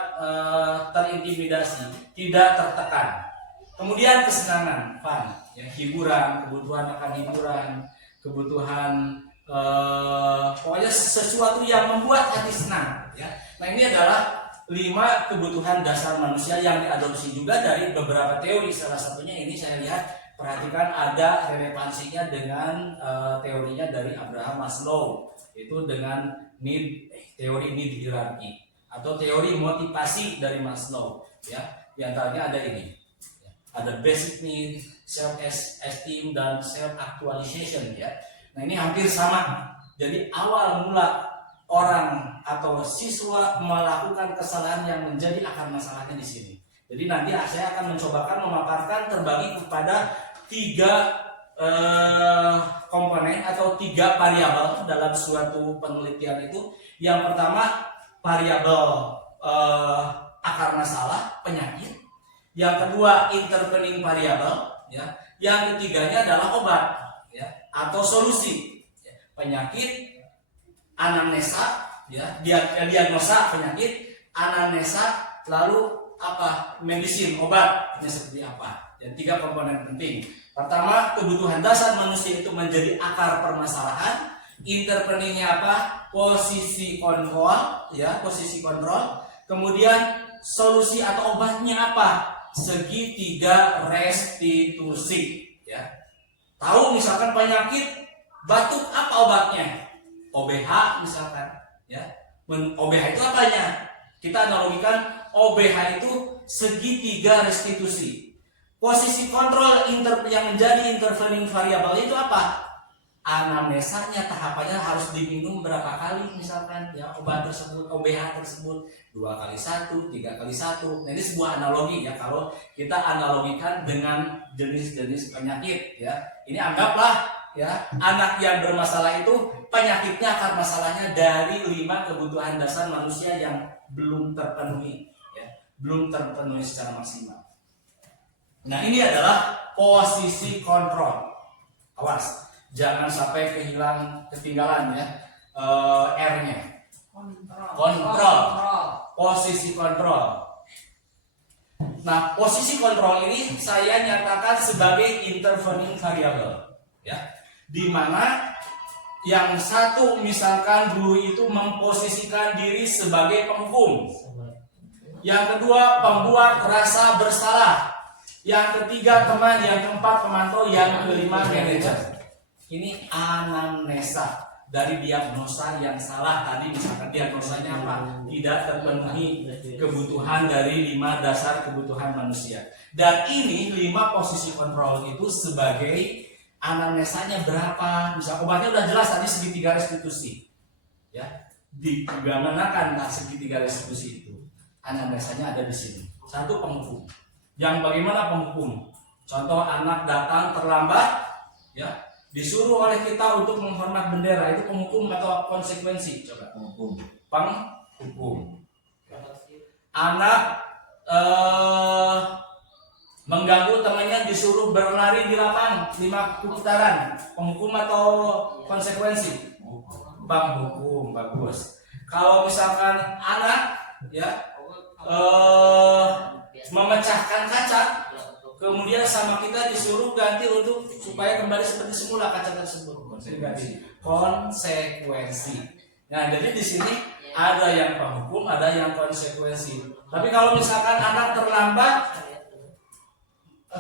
terintimidasi, tidak tertekan. Kemudian kesenangan, fun, ya, hiburan, kebutuhan akan hiburan, kebutuhan pokoknya sesuatu yang membuat hati senang, ya. Nah, ini adalah 5 kebutuhan dasar manusia yang diadopsi juga dari beberapa teori. Salah satunya ini saya lihat, perhatikan ada relevansinya dengan teorinya dari Abraham Maslow, itu dengan teori need hierarchy atau teori motivasi dari Maslow, ya. Di antaranya ada ini, ya. Ada basic need, self esteem, dan self actualization, ya. Nah, ini hampir sama. Jadi awal mula orang atau siswa melakukan kesalahan yang menjadi akar masalahnya di sini. Jadi nanti saya akan mencobakan memaparkan terbagi kepada 3 komponen atau 3 variabel dalam suatu penelitian itu. Yang pertama variabel akar masalah, penyakit. Yang kedua intervening variabel, ya. Yang ketiganya adalah obat, ya, atau solusi, ya. Penyakit, anamnesa, ya, diagnosa penyakit, anamnesa, lalu apa, medicine, obatnya seperti apa. Dan 3 komponen penting. Pertama, kebutuhan dasar manusia itu menjadi akar permasalahan. Interveningnya apa? Posisi kontrol, ya, posisi kontrol. Kemudian solusi atau obatnya apa? Segitiga restitusi, ya. Tahu misalkan penyakit batuk, apa obatnya? OBH misalkan, ya. OBH itu apanya? Kita analogikan OBH itu segitiga restitusi. Posisi kontrol yang menjadi intervening variabel itu apa? Anamnesanya, tahapannya harus diminum berapa kali misalkan, ya, obat tersebut, OBH tersebut 2 kali 1, 3 kali 1. Nah, ini sebuah analogi, ya, kalau kita analogikan dengan jenis-jenis penyakit, ya. Ini anggaplah, ya, anak yang bermasalah itu penyakitnya akar masalahnya dari 5 kebutuhan dasar manusia yang belum terpenuhi, ya, belum terpenuhi secara maksimal. Nah, ini adalah posisi kontrol. Awas, jangan sampai ketinggalan, ya, R-nya. Kontrol. Posisi kontrol. Nah, posisi kontrol ini saya nyatakan sebagai intervening variable, ya. Di mana yang satu misalkan guru itu memposisikan diri sebagai penghukum. Yang kedua pembuat rasa bersalah. Yang ketiga teman, yang keempat pemantau, yang kelima manajer. Ini anamnesa dari diagnosa yang salah tadi, misalkan diagnosanya apa? Tidak terpenuhi kebutuhan dari 5 dasar kebutuhan manusia. Dan ini 5 posisi kontrol itu sebagai anamnesanya berapa? Misal obatnya udah jelas tadi segitiga restitusi, ya. Digunakan segitiga restitusi itu. Anamnesanya ada di sini. 1 penghukum. Yang bagaimana penghukum? Contoh anak datang terlambat, ya, disuruh oleh kita untuk menghormat bendera, itu penghukum atau konsekuensi? Coba. Penghukum. Anak mengganggu temannya, disuruh berlari di lapang 5 putaran, penghukum atau konsekuensi? Penghukum, bagus. Kalau misalkan anak, ya, memecahkan kaca, kemudian sama kita disuruh ganti untuk supaya kembali seperti semula kaca tersebut, konsekuensi. Nah, jadi di sini ada yang penghukum, ada yang konsekuensi. Tapi kalau misalkan anak terlambat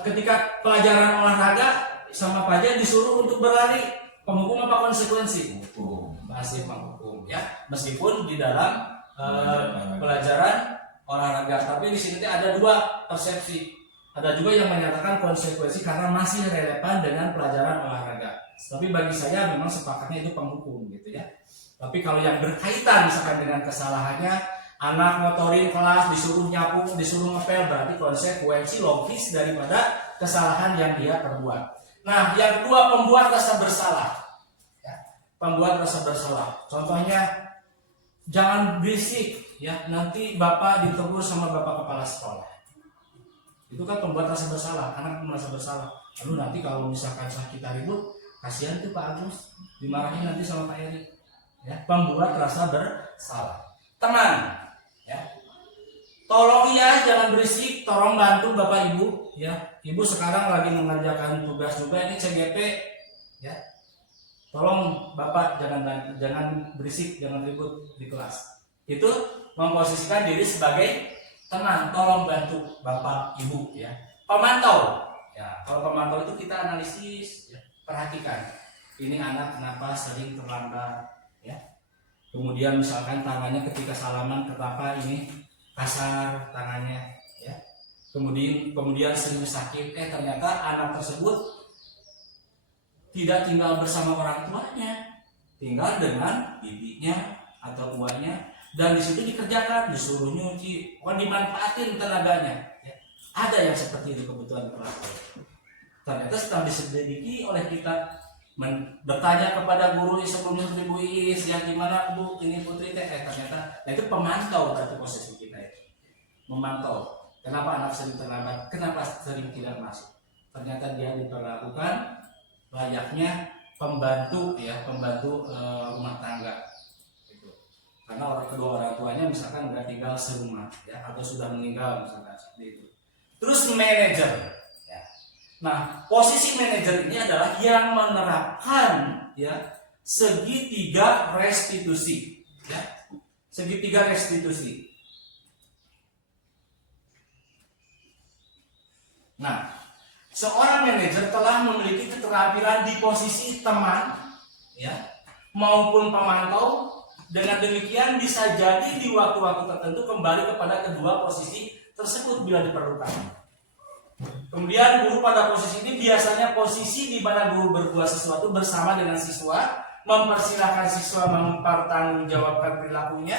ketika pelajaran olahraga sama pajak disuruh untuk berlari, penghukum apa konsekuensi? Masih penghukum ya, meskipun di dalam pelajaran olahraga. Tapi di sini ada dua persepsi. Ada juga yang menyatakan konsekuensi karena masih relevan dengan pelajaran olahraga. Tapi bagi saya memang sepakatnya itu penghukum gitu ya. Tapi kalau yang berkaitan misalkan dengan kesalahannya, anak motorin kelas disuruh nyapu, disuruh ngepel, berarti konsekuensi logis daripada kesalahan yang dia perbuat. Nah, yang kedua, pembuat rasa bersalah. Ya, pembuat rasa bersalah. Contohnya, jangan berisik, ya nanti bapak ditegur sama bapak kepala sekolah. Itu kan pembuat rasa bersalah, anak merasa bersalah. Lalu nanti kalau misalkan kita ribut, kasihan tuh Pak Agus, dimarahin nanti sama Pak Eri. Ya, pembuat rasa bersalah. Teman, ya, tolong ya jangan berisik, tolong bantu bapak ibu, ya. Ibu sekarang lagi mengerjakan tugas juga ini CGP, ya. Tolong bapak jangan berisik, jangan ribut di kelas. Itu memposisikan diri sebagai teman, tolong bantu bapak ibu, ya. Pemantau, ya. Kalau pemantau itu kita analisis, ya. Perhatikan, ini anak kenapa sering terlambat, ya. Kemudian misalkan tangannya ketika salaman kenapa ini kasar tangannya, ya. Kemudian sering sakit, ternyata anak tersebut tidak tinggal bersama orang tuanya, tinggal dengan bibinya atau tuanya, dan di situ dikerjakan, disuruh nyuci, bukan dimanfaatin tenaganya, ya. Ada yang seperti itu kebutuhan kelas. Ternyata setelah diselidiki oleh kita, bertanya kepada guru sebelumnya, Bu Iis, yang gimana Bu ini Putri teh, ternyata nah itu pemantau berarti posisi kita itu, memantau kenapa anak sering terlambat, kenapa sering tidak masuk. Ternyata dia diperlakukan layaknya pembantu, ya, pembantu rumah tangga itu. Karena kedua orang tuanya misalkan nggak tinggal serumah, ya, atau sudah meninggal misalkan seperti itu. Terus manajer. Nah, posisi manajer ini adalah yang menerapkan, ya, segitiga restitusi, ya, segitiga restitusi. Nah, seorang manajer telah memiliki keterampilan di posisi teman, ya, maupun pemantau. Dengan demikian bisa jadi di waktu-waktu tertentu kembali kepada kedua posisi tersebut bila diperlukan. Kemudian guru pada posisi ini biasanya posisi di mana guru berbuat sesuatu bersama dengan siswa, mempersilahkan siswa mempertanggungjawabkan perilakunya,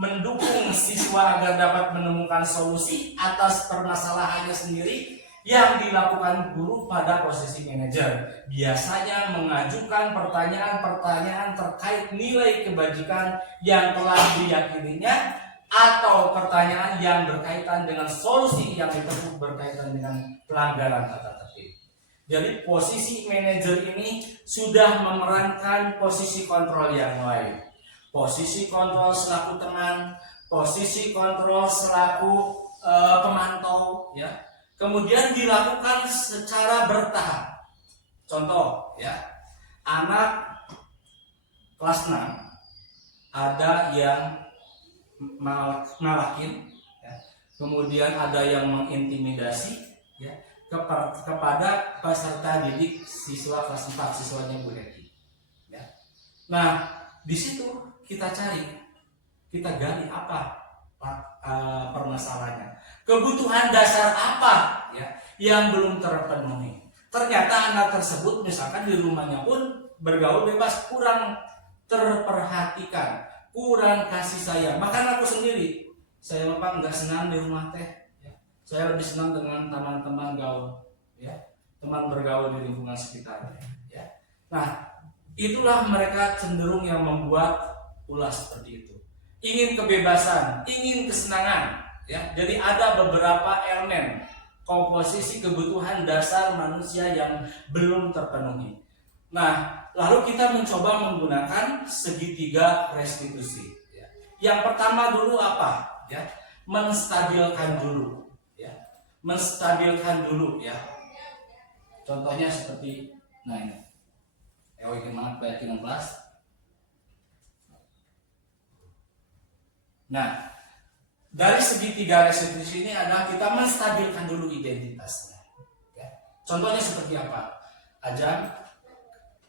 mendukung siswa agar dapat menemukan solusi atas permasalahannya sendiri yang dilakukan guru pada posisi manajer. Biasanya mengajukan pertanyaan-pertanyaan terkait nilai kebajikan yang telah diyakininya, atau pertanyaan yang berkaitan dengan solusi yang ditempuh berkaitan dengan pelanggaran tata tertib. Jadi posisi manajer ini sudah memerankan posisi kontrol yang lain. Posisi kontrol selaku teman, posisi kontrol selaku pemantau, ya. Kemudian dilakukan secara bertahap. Contoh, ya, anak kelas 6 ada yang ngalahin, ya. Kemudian ada yang mengintimidasi, ya, kepada peserta didik siswa kelas 4, siswanya Bu Heti, ya. Nah, di situ kita cari, kita gali apa permasalahannya, kebutuhan dasar apa, ya, yang belum terpenuhi. Ternyata anak tersebut misalkan di rumahnya pun bergaul bebas, kurang terperhatikan, kurang kasih sayang. Bahkan aku sendiri, saya memang nggak senang di rumah teh, ya. Saya lebih senang dengan teman-teman gaul, ya, teman bergaul di lingkungan sekitar, ya. Nah, itulah mereka cenderung yang membuat ulah seperti itu. Ingin kebebasan, ingin kesenangan, ya. Jadi ada beberapa elemen komposisi kebutuhan dasar manusia yang belum terpenuhi. Nah, lalu kita mencoba menggunakan segitiga restitusi. Ya. Yang pertama dulu apa? Ya, menstabilkan dulu. Ya, menstabilkan dulu. Ya. Contohnya seperti, nah ini, gimana keyakinan kelas? Nah, dari segi 3 restitusi ini adalah kita menstabilkan dulu identitasnya. Ya. Contohnya seperti apa? Ajam,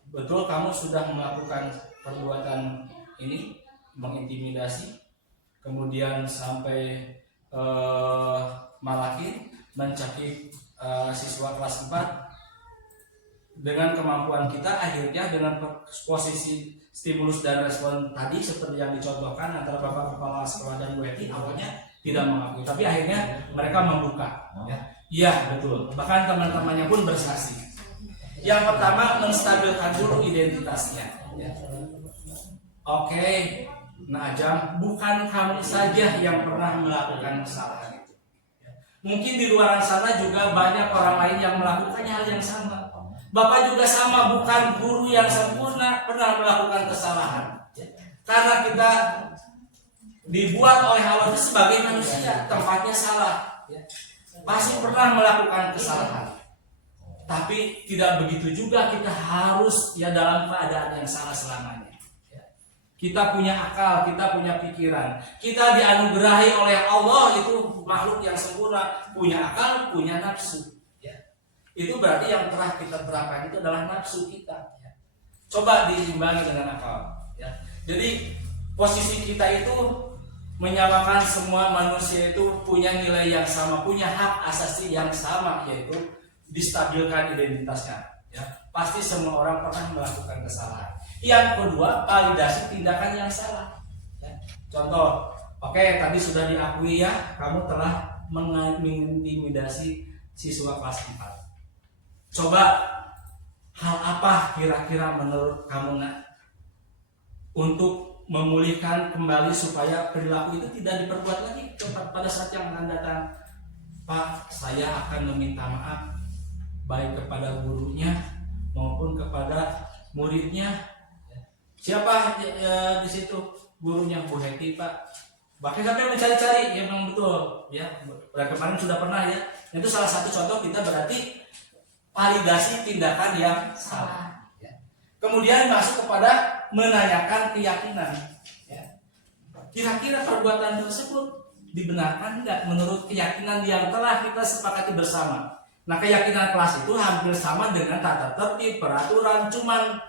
betul kamu sudah melakukan perbuatan ini, mengintimidasi, kemudian sampai malakin, mencakip siswa kelas 4. Dengan kemampuan kita akhirnya dengan posisi stimulus dan respon tadi seperti yang dicontohkan antara Bapak Kepala Sekolah dan Bu Eti awalnya tidak mengakui, tapi akhirnya mereka membuka. Iya betul, bahkan teman-temannya pun bersaksi. Yang pertama menstabilkan dulu identitasnya. Ya. Oke, nah Ajam, bukan kamu saja yang pernah melakukan kesalahan itu. Mungkin di luar sana juga banyak orang lain yang melakukan hal yang sama. Bapak juga sama, bukan guru yang sempurna, pernah melakukan kesalahan. Karena kita dibuat oleh Allah itu sebagai manusia, tempatnya salah. Pasti pernah melakukan kesalahan. Tapi tidak begitu juga kita harus dalam keadaan yang salah selamanya. Kita punya akal, kita punya pikiran. Kita dianugerahi oleh Allah itu makhluk yang sempurna, punya akal, punya nafsu. Itu berarti yang telah kita terapkan itu adalah nafsu kita. Coba diimbangi dengan akal. Jadi posisi kita itu menyamakan semua manusia itu punya nilai yang sama, punya hak asasi yang sama, yaitu distabilkan identitasnya. Pasti semua orang pernah melakukan kesalahan. Yang kedua, validasi tindakan yang salah. Contoh, oke, tadi sudah diakui ya, kamu telah mengintimidasi siswa kelas 4. Coba hal apa kira-kira menurut kamu untuk memulihkan kembali supaya perilaku itu tidak diperbuat lagi pada saat yang akan datang? Pak, saya akan meminta maaf baik kepada gurunya maupun kepada muridnya. Siapa di situ gurunya? Bu Heti, Pak. Bahkan sampai mencari-cari, ya memang betul. Ya, kemarin sudah pernah ya. Itu salah satu contoh kita berarti validasi tindakan yang salah. Kemudian masuk kepada menanyakan keyakinan. Kira-kira perbuatan tersebut dibenarkan tidak menurut keyakinan yang telah kita sepakati bersama. Nah, keyakinan kelas itu hampir sama dengan tata tertib, peraturan, cuman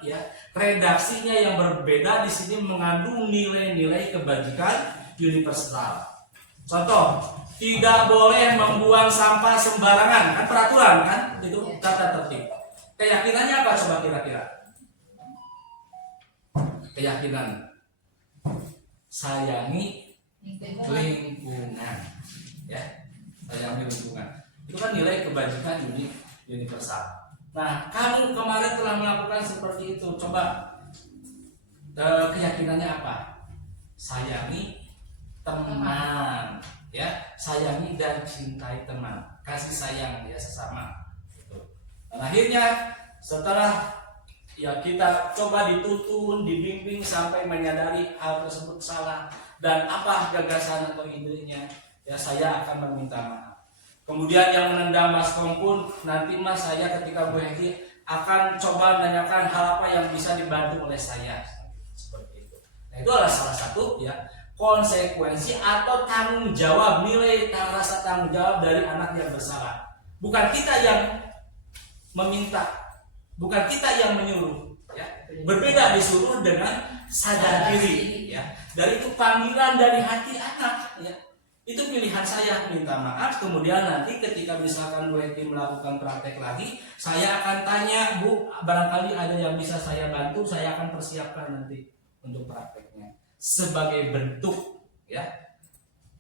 redaksinya yang berbeda di sini mengandung nilai-nilai kebajikan universal. Contoh, tidak boleh membuang sampah sembarangan, kan peraturan kan, itu tata tertib. Keyakinannya apa coba kira-kira? Keyakinan sayangi lingkungan, sayangi lingkungan. Itu kan nilai kebajikan universal. Nah, kamu kemarin telah melakukan seperti itu. Coba keyakinannya apa? Sayangi teman, sayangi dan cintai teman, kasih sayang sesama. Dan akhirnya setelah kita coba dituntun, dibimbing sampai menyadari hal tersebut salah dan apa gagasan atau idenya, saya akan meminta maaf. Kemudian yang menendang maskom pun nanti Mas, saya ketika Bu Heti akan coba menanyakan hal apa yang bisa dibantu oleh saya, seperti itu. Nah, itu adalah salah satu konsekuensi atau tanggung jawab, nilai rasa tanggung jawab dari anak yang bersalah. Bukan kita yang meminta, bukan kita yang menyuruh. Berbeda disuruh dengan sadar diri. Dari itu panggilan dari hati anak. Itu pilihan saya minta maaf. Kemudian nanti ketika misalkan Bu Heti melakukan praktek lagi, saya akan tanya, Bu, barangkali ada yang bisa saya bantu, saya akan persiapkan nanti untuk prakteknya. Sebagai bentuk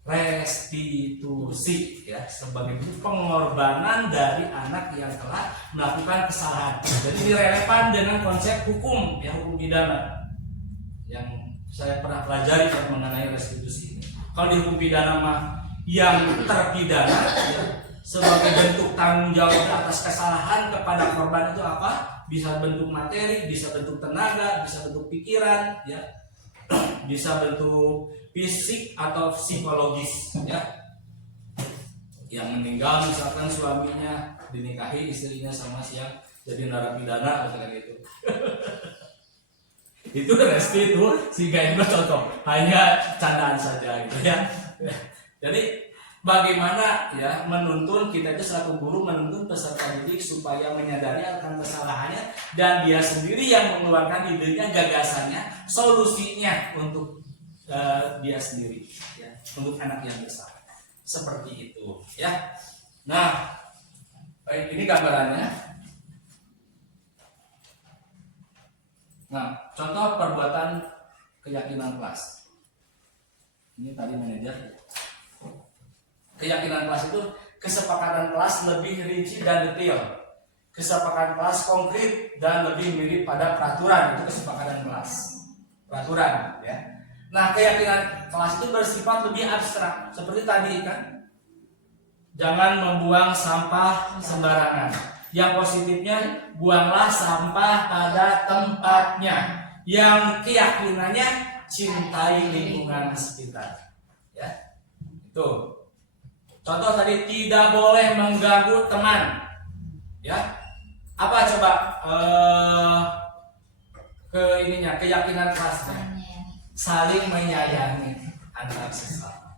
restitusi, sebagai bentuk pengorbanan dari anak yang telah melakukan kesalahan. Jadi ini relevan dengan konsep hukum, hukum pidana yang saya pernah pelajari mengenai restitusi ini. Kalau di hukum pidana mah yang terpidana sebagai bentuk tanggung jawab atas kesalahan kepada korban itu apa? Bisa bentuk materi, bisa bentuk tenaga, bisa bentuk pikiran, bisa bentuk fisik atau psikologis. Yang meninggal misalkan suaminya dinikahi istrinya sama siang jadi narapidana atau kayak gitu. Itu resti itu sehingga itu contoh hanya candaan saja gitu ya. Jadi bagaimana ya menuntun kita itu selaku guru menuntun peserta didik supaya menyadari akan kesalahannya dan dia sendiri yang mengeluarkan idenya, gagasannya, solusinya untuk dia sendiri ya, untuk anak yang besar. Seperti itu ya. Nah, baik, ini gambarannya. Nah, contoh perbuatan keyakinan kelas. Ini tadi manajer. Keyakinan kelas itu kesepakatan kelas lebih rinci dan detail. Kesepakatan kelas konkret dan lebih mirip pada peraturan. Itu kesepakatan kelas. Peraturan ya. Nah, keyakinan kelas itu bersifat lebih abstrak. Seperti tadi kan. Jangan membuang sampah sembarangan. Yang positifnya, buanglah sampah pada tempatnya. Yang keyakinannya, cintai lingkungan sekitar. Ya, itu. Contoh tadi, tidak boleh mengganggu teman. Ya, apa coba keyakinan kelasnya? Saling menyayangi antar sesama.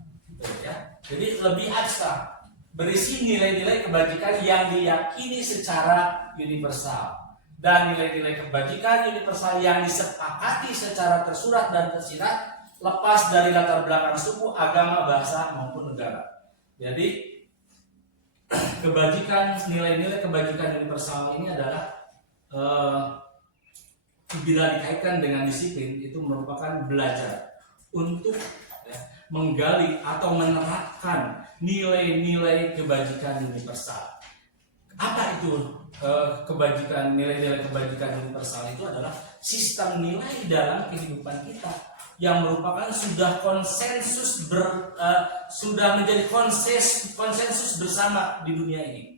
Ya. Jadi lebih abstrak, berisi nilai-nilai kebajikan yang diyakini secara universal dan nilai-nilai kebajikan universal yang disepakati secara tersurat dan tersirat, lepas dari latar belakang suku, agama, bahasa maupun negara. Jadi kebajikan, nilai-nilai kebajikan universal ini adalah bila dikaitkan dengan disiplin itu merupakan belajar untuk ya, menggali atau menerapkan nilai-nilai kebajikan universal. Apa itu kebajikan, nilai-nilai kebajikan universal? Itu adalah sistem nilai dalam kehidupan kita yang merupakan sudah menjadi konsensus bersama di dunia ini.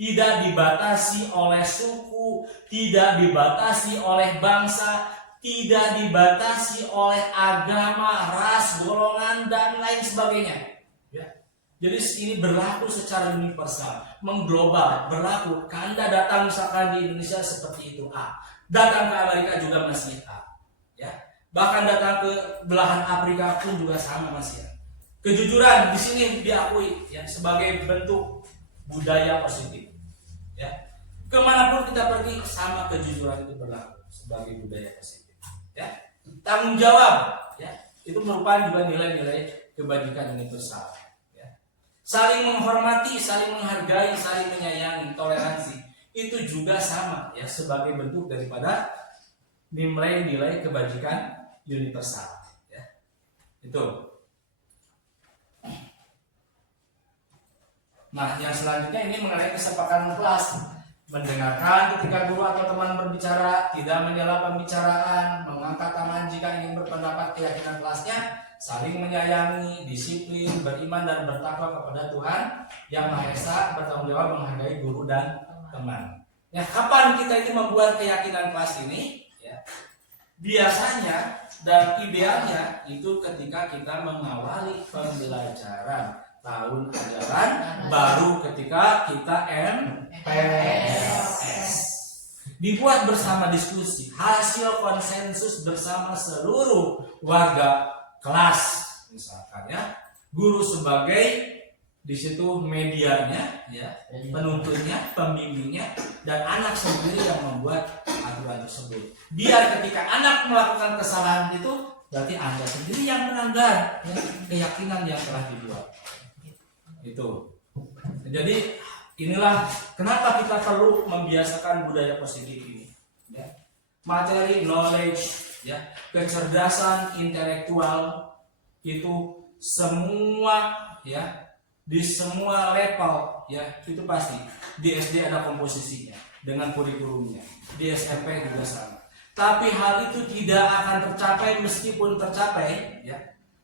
Tidak dibatasi oleh suku, tidak dibatasi oleh bangsa, tidak dibatasi oleh agama, ras, golongan, dan lain sebagainya. Ya. Jadi ini berlaku secara universal, mengglobal, berlaku. Anda datang misalkan di Indonesia seperti itu A, datang ke Amerika juga masih A. Ya. Bahkan datang ke belahan Afrika pun juga sama masih A. Kejujuran di sini diakui ya sebagai bentuk budaya positif. Ya. Kemanapun kita pergi sama kejujuran itu berlaku sebagai budaya positif. Ya. Tanggung jawab ya itu merupakan juga nilai-nilai kebajikan universal. Ya. Saling menghormati, saling menghargai, saling menyayangi, toleransi itu juga sama ya sebagai bentuk daripada nilai-nilai kebajikan universal. Ya. Itu. Nah, yang selanjutnya ini mengenai kesepakatan kelas. Mendengarkan ketika guru atau teman berbicara, tidak menyela pembicaraan, mengangkat tangan jika ingin berpendapat keyakinan kelasnya, saling menyayangi, disiplin, beriman dan bertakwa kepada Tuhan Yang Maha Esa, bertanggung jawab menghargai guru dan teman. Ya, kapan kita itu membuat keyakinan kelas ini? Ya, biasanya dan idealnya itu ketika kita mengawali pembelajaran tahun ajaran baru ketika kita MPLS. Dibuat bersama diskusi, hasil konsensus bersama seluruh warga kelas. Misalkan ya, guru sebagai di situ medianya, ya, penuntunnya, pembimbingnya, dan anak sendiri yang membuat aturan tersebut. Biar ketika anak melakukan kesalahan itu, berarti Anda sendiri yang melanggar ya, keyakinan yang telah dibuat. Itu. Jadi inilah kenapa kita perlu membiasakan budaya positif ini. Ya. Materi, knowledge, ya, kecerdasan intelektual itu semua ya di semua level ya itu pasti. Di SD ada komposisinya dengan kurikulumnya. Di SMP juga sama. Tapi hal itu tidak akan tercapai meskipun tercapai ya.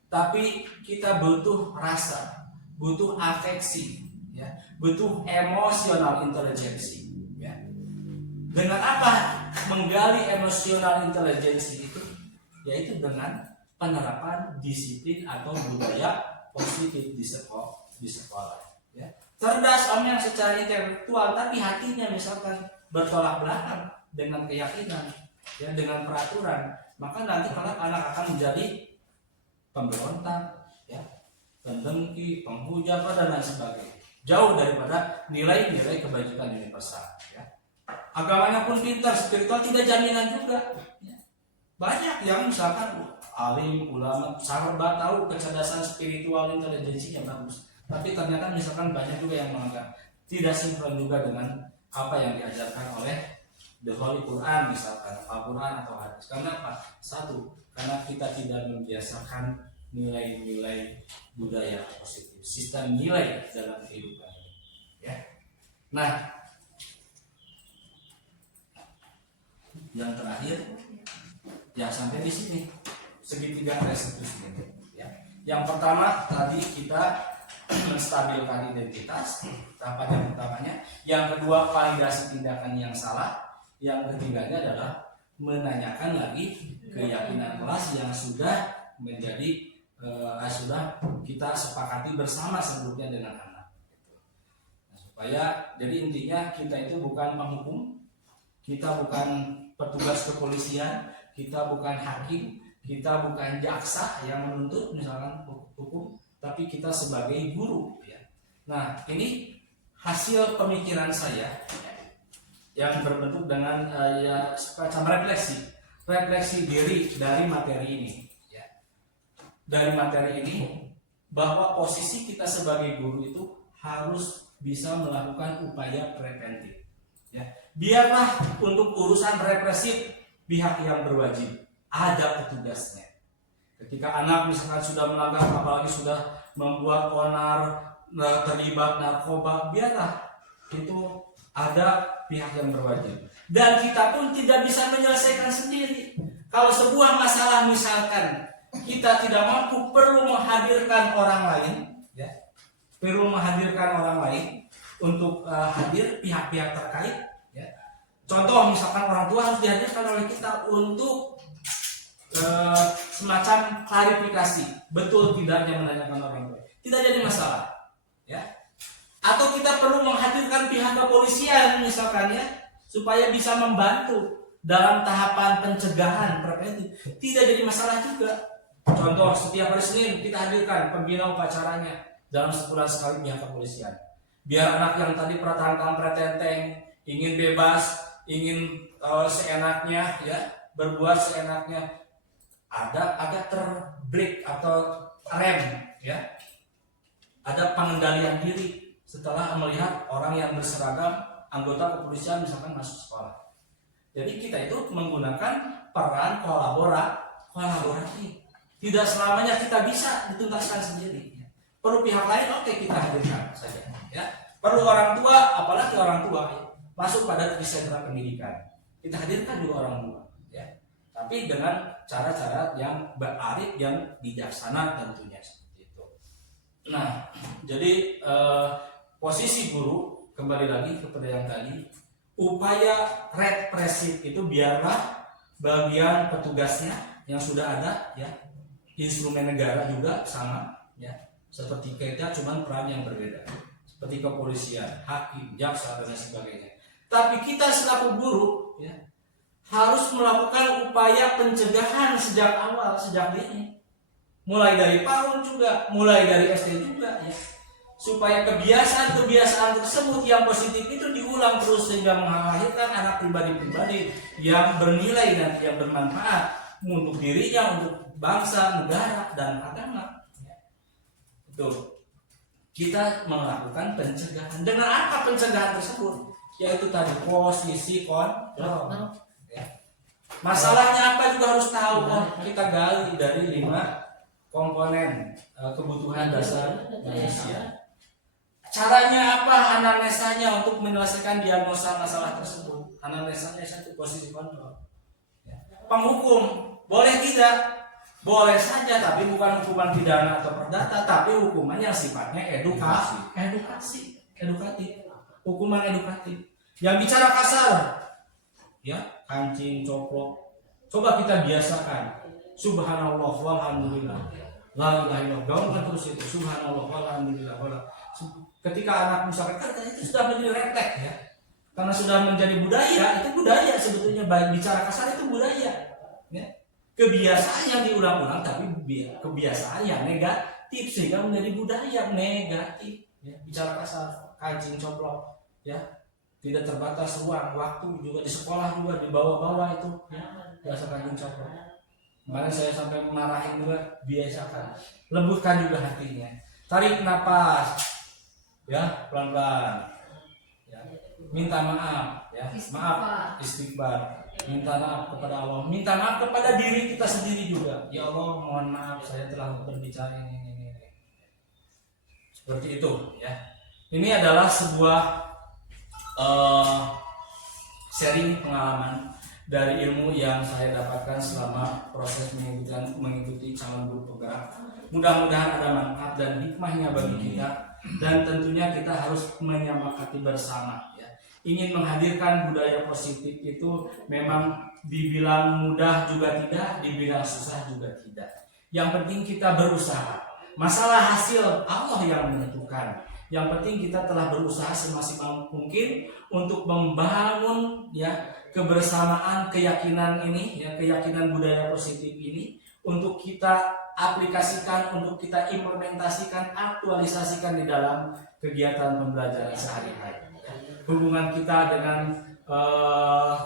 Tapi kita butuh rasa, butuh afeksi, ya, butuh emosional intelijensi. Ya. Dengan apa menggali emosional intelijensi itu? Yaitu dengan penerapan disiplin atau budaya positif di sekolah. Ya. Cerdas omnya secara intelektual, tapi hatinya misalkan bertolak belakang dengan keyakinan. ya dengan peraturan, maka nanti anak akan menjadi pemberontak, ya, pendengki, penghujat dan lain sebagainya. Jauh daripada nilai-nilai kebajikan universal. Ya. Agamanya pun pintar, spiritual tidak jaminan juga. Ya. Banyak yang misalkan alim, ulama, sahabat tahu kecerdasan spiritual, intelijensinya bagus, tapi ternyata misalkan banyak juga yang menganggap tidak sinkron juga dengan apa yang diajarkan oleh the Holy Quran, misalkan Al-Quran atau hadis. Karena apa? Satu, karena kita tidak membiasakan nilai-nilai budaya positif, sistem nilai dalam kehidupan. Ya. Nah, yang terakhir, ya sampai di sini segitiga restitusi. Ya. Yang pertama tadi kita menstabilkan identitas, tahapan yang pertamanya. Yang kedua, validasi tindakan yang salah. Yang ketiganya adalah menanyakan lagi keyakinan kelas yang sudah menjadi sudah kita sepakati bersama sebelumnya dengan anak. Nah, supaya jadi intinya kita itu bukan penghukum, kita bukan petugas kepolisian, kita bukan hakim, kita bukan jaksa yang menuntut misalkan hukum, tapi kita sebagai guru. Ya. Nah, ini hasil pemikiran saya yang berbentuk dengan ya semacam refleksi diri dari materi ini. Dari materi ini bahwa posisi kita sebagai guru itu harus bisa melakukan upaya preventif. Ya. Biarlah untuk urusan represif pihak yang berwajib, ada petugasnya. Ketika anak misalkan sudah melanggar, apalagi sudah membuat onar, terlibat narkoba, biarlah itu ada pihak yang berwajib. Dan kita pun tidak bisa menyelesaikan sendiri. Kalau sebuah masalah misalkan kita tidak mampu, perlu menghadirkan orang lain, ya, perlu menghadirkan orang lain untuk hadir pihak-pihak terkait. Ya. Contoh misalkan orang tua harus dihadirkan oleh kita untuk semacam klarifikasi betul tidaknya menanyakan orang tua. Tidak jadi masalah, ya. Atau kita perlu menghadirkan pihak kepolisian misalkan, ya, supaya bisa membantu dalam tahapan pencegahan preventif. Tidak jadi masalah juga. Contoh, setiap hari Senin kita hadirkan pembina upacaranya dalam sebulan sekali pihak kepolisian. Biar anak yang tadi pratangkang pretenteng, ingin bebas, ingin seenaknya, ya, berbuat seenaknya, agak terbreak atau rem, ya, ada pengendalian diri setelah melihat orang yang berseragam anggota kepolisian misalkan masuk sekolah. Jadi kita itu menggunakan peran kolaboratif. Tidak selamanya kita bisa dituntaskan sendiri. Perlu pihak lain, oke, kita hadirkan saja. Ya. Perlu orang tua, apalagi orang tua, ya, masuk pada sentra pendidikan. Kita hadirkan juga orang tua. Ya. Tapi dengan cara-cara yang berarif, yang bijaksana tentunya seperti itu. Nah, jadi posisi guru, kembali lagi kepada yang tadi, upaya represif itu biarlah bagian petugasnya yang sudah ada, ya. Instrumen negara juga sama, ya, seperti kita, cuman peran yang berbeda, seperti kepolisian, hakim, jaksa dan sebagainya. Tapi kita selaku guru, ya, harus melakukan upaya pencegahan sejak awal, sejak dini, mulai dari PAUD juga, mulai dari SD juga, ya, supaya kebiasaan-kebiasaan tersebut yang positif itu diulang terus sehingga menghasilkan anak pribadi-pribadi yang bernilai dan yang bermanfaat untuk dirinya, untuk bangsa, negara, dan agama. Itu kita melakukan pencegahan. Dengan apa pencegahan tersebut? Yaitu tadi posisi kontrol. Ya. Masalahnya apa juga harus tahu. Kita gali dari 5 komponen kebutuhan dasar manusia. Caranya apa? Anamnesanya untuk menyelesaikan diagnosa masalah tersebut. Anamnesanya satu, posisi kontrol. Ya. Penghukum boleh tidak? Boleh saja, tapi bukan hukuman pidana atau perdata, tapi hukuman yang sifatnya edukatif, hukuman edukatif. Yang bicara kasar, ya, kancing, coplok, coba kita biasakan. Subhanallah walhamdulillah, la ilaha illallah, gaungkan terus itu. Subhanallah walhamdulillah. Ketika anak misalkan itu sudah menjadi refleks, ya. Karena sudah menjadi budaya, itu budaya sebetulnya, baik bicara kasar itu budaya. Ya. Kebiasaan yang diulang-ulang, tapi kebiasaan yang negatif sehingga menjadi budaya negatif. Ya. Bicara kasar, kancing coplok, ya, tidak terbatas ruang, waktu juga di sekolah juga dibawa-bawa itu, ya, biasa kancing coplok. Makanya saya sampai marahin juga, biasakan, lembutkan juga hatinya, tarik napas, ya, pelan-pelan. Ya. Minta maaf, ya, maaf, istighfar, minta maaf kepada Allah, minta maaf kepada diri kita sendiri juga. Ya Allah, mohon maaf saya telah berbicara ini. Seperti itu, ya. Ini adalah sebuah sharing pengalaman dari ilmu yang saya dapatkan selama proses mengikuti calon guru penggerak. Mudah-mudahan ada manfaat dan hikmahnya bagi kita, dan tentunya kita harus menyepakati bersama. Ingin menghadirkan budaya positif itu memang dibilang mudah juga tidak, dibilang susah juga tidak. Yang penting kita berusaha. Masalah hasil Allah yang menentukan. Yang penting kita telah berusaha semaksimal mungkin untuk membangun, ya, kebersamaan keyakinan ini, ya, keyakinan budaya positif ini untuk kita aplikasikan, untuk kita implementasikan, aktualisasikan di dalam kegiatan pembelajaran sehari-hari. Hubungan kita dengan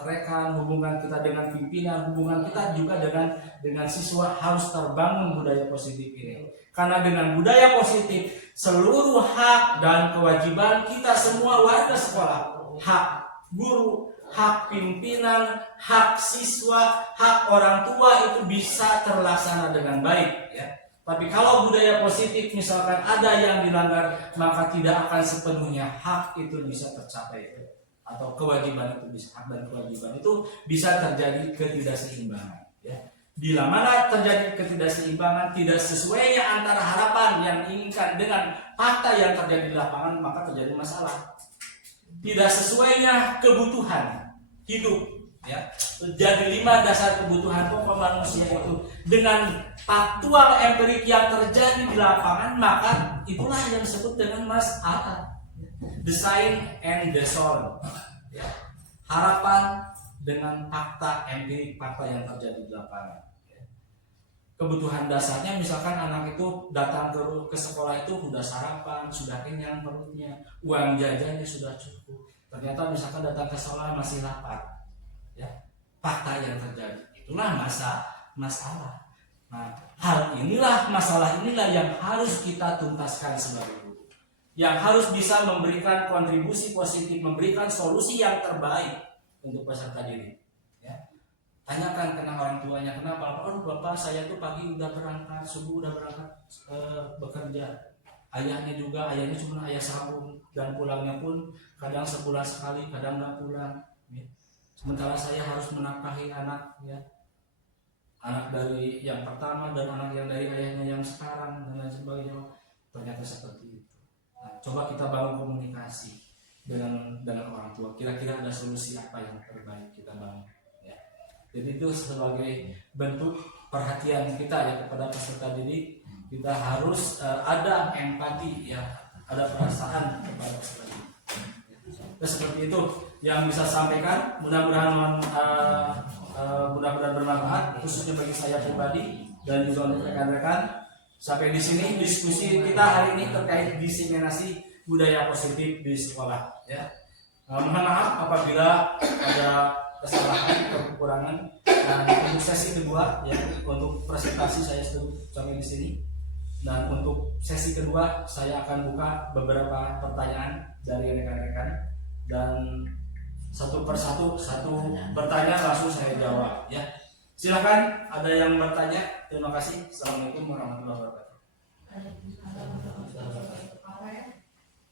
rekan, hubungan kita dengan pimpinan, hubungan kita juga dengan siswa harus terbangun budaya positif ini. Karena dengan budaya positif, seluruh hak dan kewajiban kita semua warga sekolah, hak guru, hak pimpinan, hak siswa, hak orang tua itu bisa terlaksana dengan baik, ya. Tapi kalau budaya positif misalkan ada yang dilanggar, maka tidak akan sepenuhnya hak itu bisa tercapai, atau kewajiban itu bisa, hak dan kewajiban itu bisa terjadi ketidakseimbangan, ya. Bila mana terjadi ketidakseimbangan, tidak sesuainya antara harapan yang diinginkan dengan fakta yang terjadi di lapangan, maka terjadi masalah. Tidak sesuainya kebutuhan hidup, ya. Jadi 5 dasar kebutuhan pokok manusia itu dengan faktual empirik yang terjadi di lapangan, maka itulah yang disebut dengan masalah. Design and design, ya. Harapan dengan fakta empirik, fakta yang terjadi di lapangan. Ya. Kebutuhan dasarnya misalkan anak itu datang ke sekolah itu sudah sarapan, sudah kenyang perutnya, uang jajannya sudah cukup. Ternyata misalkan datang ke sekolah masih lapar, ya. Fakta yang terjadi itulah masalah. Nah, hal inilah, masalah inilah yang harus kita tuntaskan sebagai guru, yang harus bisa memberikan kontribusi positif, memberikan solusi yang terbaik untuk peserta didik, ya. Tanyakan ke orang tuanya, kenapa? Oh, bapak saya tuh pagi udah berangkat, subuh udah berangkat bekerja. Ayahnya cuma ayah sambung, dan pulangnya pun kadang sebulan sekali, kadang nggak pulang, ya. Sementara saya harus menafkahi anak, ya, anak dari yang pertama dan anak yang dari ayahnya yang sekarang dan lain sebagainya. Ternyata seperti itu. Nah, coba kita bangun komunikasi dengan orang tua. Kira-kira ada solusi apa yang terbaik kita bangun, ya. Jadi itu sebagai bentuk perhatian kita, ya, kepada peserta didik. Kita harus ada empati, ya, ada perasaan kepada peserta didik. Ya, seperti itu yang bisa sampaikan. Mudah-mudahan bermanfaat, khususnya bagi saya pribadi dan juga untuk rekan-rekan. Sampai di sini diskusi kita hari ini terkait diseminasi budaya positif di sekolah, ya. Mohon maaf apabila ada kesalahan atau kekurangan. Dan untuk sesi kedua, ya, untuk presentasi saya sampai di sini. Dan untuk sesi kedua saya akan buka beberapa pertanyaan dari rekan-rekan, dan satu persatu bertanya langsung saya jawab, ya. Silakan, ada yang bertanya. Terima kasih. Assalamualaikum warahmatullahi wabarakatuh.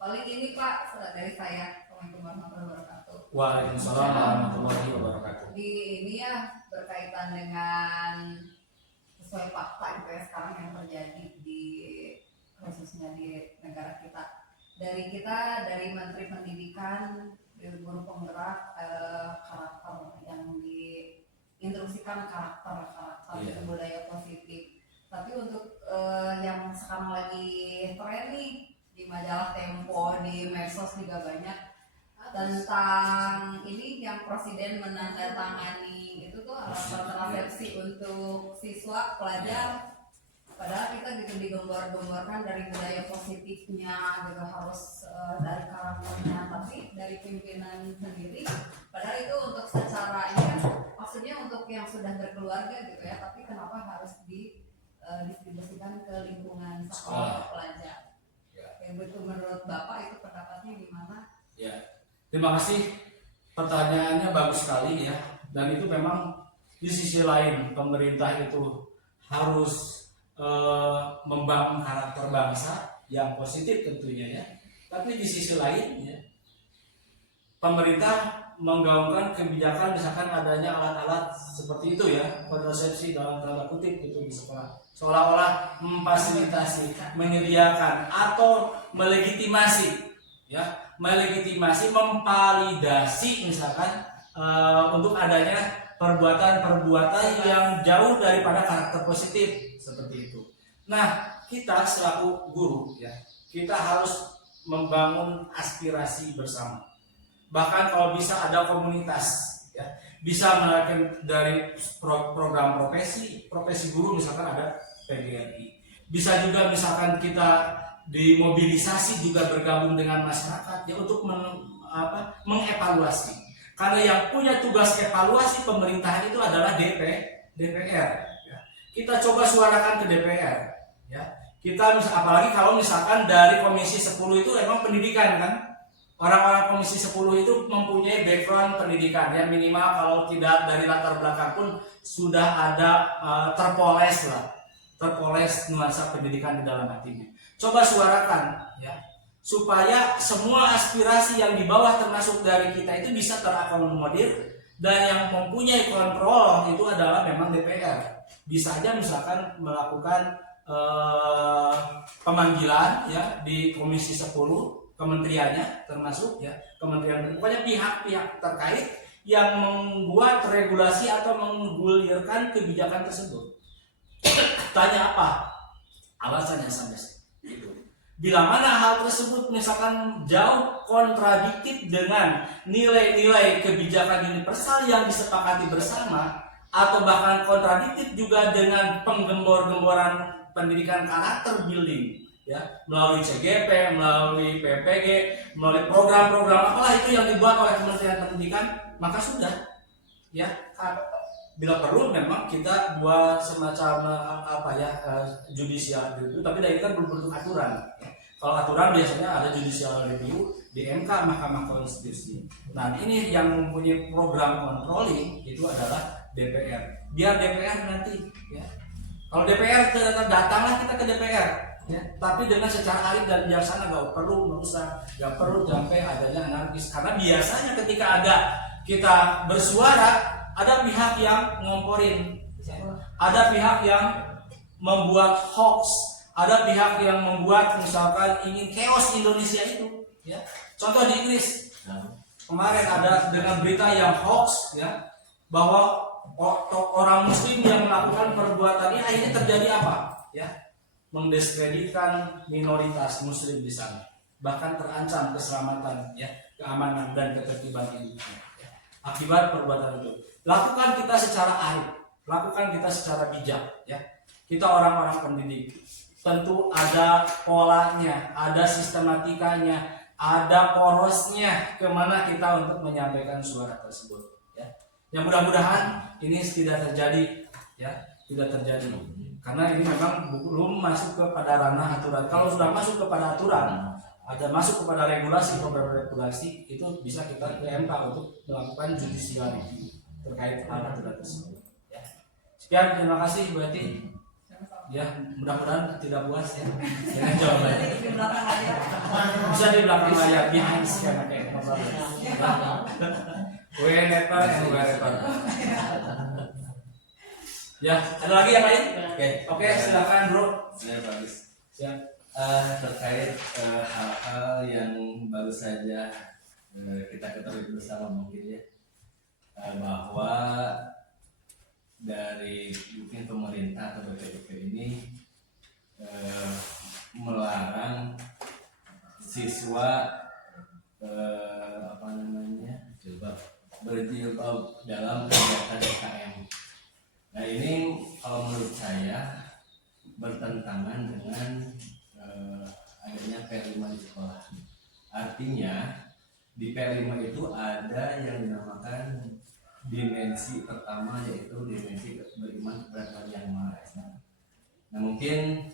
Paling ini Pak dari saya. Assalamualaikum warahmatullahi wabarakatuh. Waalaikumsalam warahmatullahi wabarakatuh. Ini ya berkaitan dengan sesuai fakta gitu ya sekarang yang terjadi di khususnya di negara kita. Dari Menteri Pendidikan, guru penggerak, karakter yang diinstruksikan karakter budaya positif. Tapi untuk yang sekarang lagi tren nih di majalah Tempo, di medsos juga banyak, tentang ini yang presiden menandatangani itu tuh alat kontrasepsi untuk siswa pelajar, padahal kita gitu digembar-gemborkan dari budaya positifnya gitu harus dari karakternya, tapi dari pimpinan sendiri padahal itu untuk secara ini kan maksudnya untuk yang sudah berkeluarga gitu ya, tapi kenapa harus didistribusikan ke lingkungan sekolah pelajar yang betul. Menurut Bapak itu pendapatnya gimana? Ya, terima kasih, pertanyaannya bagus sekali ya, dan itu memang di sisi lain pemerintah itu harus membangun karakter bangsa yang positif tentunya ya. Tapi di sisi lain ya, pemerintah menggaungkan kebijakan misalkan adanya alat-alat seperti itu ya, kontrasepsi dalam tanda kutip itu di sekolah, seolah-olah memfasilitasi, menyediakan atau melegitimasi ya, melegitimasi, memvalidasi misalkan untuk adanya perbuatan-perbuatan yang jauh daripada karakter positif seperti itu. Nah, kita selaku guru ya, kita harus membangun aspirasi bersama. Bahkan kalau bisa ada komunitas ya, bisa melakukan dari program profesi guru misalkan ada PGRI. Bisa juga misalkan kita dimobilisasi juga bergabung dengan masyarakat ya untuk mengevaluasi. Karena yang punya tugas evaluasi pemerintahan itu adalah DPR. Kita coba suarakan ke DPR ya. Kita apalagi kalau misalkan dari Komisi 10 itu emang pendidikan kan. Orang-orang Komisi 10 itu mempunyai background pendidikan ya, minimal kalau tidak dari latar belakang pun sudah ada terpoles nuansa pendidikan di dalam hatinya. Coba suarakan ya, supaya semua aspirasi yang di bawah termasuk dari kita itu bisa terakomodir, dan yang mempunyai kontrol itu adalah memang DPR. Bisa aja misalkan melakukan pemanggilan ya di Komisi 10, kementeriannya termasuk ya, kementerian, pokoknya pihak-pihak terkait yang membuat regulasi atau menggulirkan kebijakan tersebut. Tanya apa alasannya sampai itu. Bila mana hal tersebut misalkan jauh kontradiktif dengan nilai-nilai kebijakan universal yang disepakati bersama, atau bahkan kontradiktif juga dengan penggembor-gemboran pendidikan karakter building ya, melalui CGP, melalui PPG, melalui program-program apalah itu yang dibuat oleh Kementerian Pendidikan, maka sudah ya, bila perlu memang kita buat semacam judicial review, tapi dari kan belum bentuk aturan. Kalau aturan biasanya ada judicial review di MK, Mahkamah Konstitusi. Nah, ini yang mempunyai program controlling itu adalah DPR. Biar DPR nanti ya. Kalau DPR datanglah kita ke DPR ya, tapi dengan secara arif dan bijaksana, nggak perlu merusak, nggak perlu sampai adanya anarkis. Karena biasanya ketika ada kita bersuara, ada pihak yang ngomporin, ada pihak yang membuat hoax, ada pihak yang membuat misalkan ingin chaos Indonesia itu ya. Contoh di Inggris kemarin ada dengan berita yang hoax ya, bahwa orang muslim yang melakukan perbuatan ini akhirnya terjadi apa ya, mendiskreditkan minoritas muslim di sana, bahkan terancam keselamatan ya, keamanan dan ketertiban Indonesia ya, akibat perbuatan itu. Lakukan kita secara arif, lakukan kita secara bijak ya. Kita orang-orang pendidik tentu ada polanya, ada sistematikanya, ada porosnya kemana kita untuk menyampaikan suara tersebut ya. Yang mudah-mudahan ini tidak terjadi ya, tidak terjadi. Karena ini memang belum masuk kepada ranah aturan. Kalau sudah masuk kepada aturan, ada masuk kepada regulasi, program regulasi, itu bisa kita ke MK untuk melakukan judicial review terkait hal aturan tersebut. Ya. Sekian, terima kasih Bu Eti. Ya, mudah-mudahan tidak puas ya dengan jawabannya. Bisa di belakang layar, behind karena kayak ya, ada lagi yang lain? Oke, silakan Bro. Saya bagus. Siap. Terkait hal-hal yang baru saja kita ketahui bersama mungkin ya, bahwa dari mungkin pemerintah atau BPIP ini melarang siswa apa namanya, berjilbab dalam kegiatan IKN. Nah ini kalau menurut saya bertentangan dengan adanya P5 di sekolah. Artinya di P5 itu ada yang dinamakan dimensi pertama, yaitu dimensi beriman kepada Tuhan Yang Maha Esa. Nah mungkin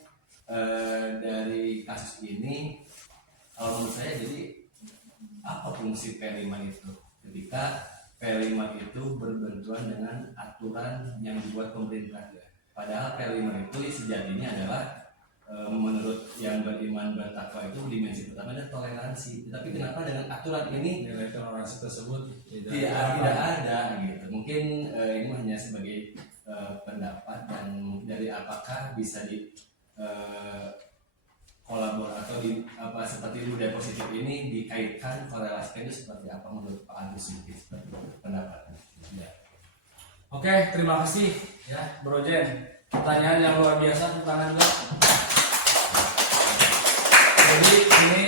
dari kasus ini kalau menurut saya, jadi apa fungsi P5 itu ketika P5 itu berbenturan dengan aturan yang dibuat pemerintah? Padahal P5 itu sejatinya adalah menurut yang beriman bertakwa itu dimensi pertama adalah toleransi. Tapi kenapa dengan aturan ini nilai toleransi tersebut tidak ada gitu? Mungkin ini hanya sebagai pendapat, dan dari apakah bisa di kolaborasi atau di apa seperti budaya positif ini dikaitkan, korelasikan itu seperti apa menurut Pak Agus ini, seperti pendapatnya? Ya. Oke, terima kasih ya Bro Jen. Pertanyaan yang luar biasa, tangan juga. Jadi ini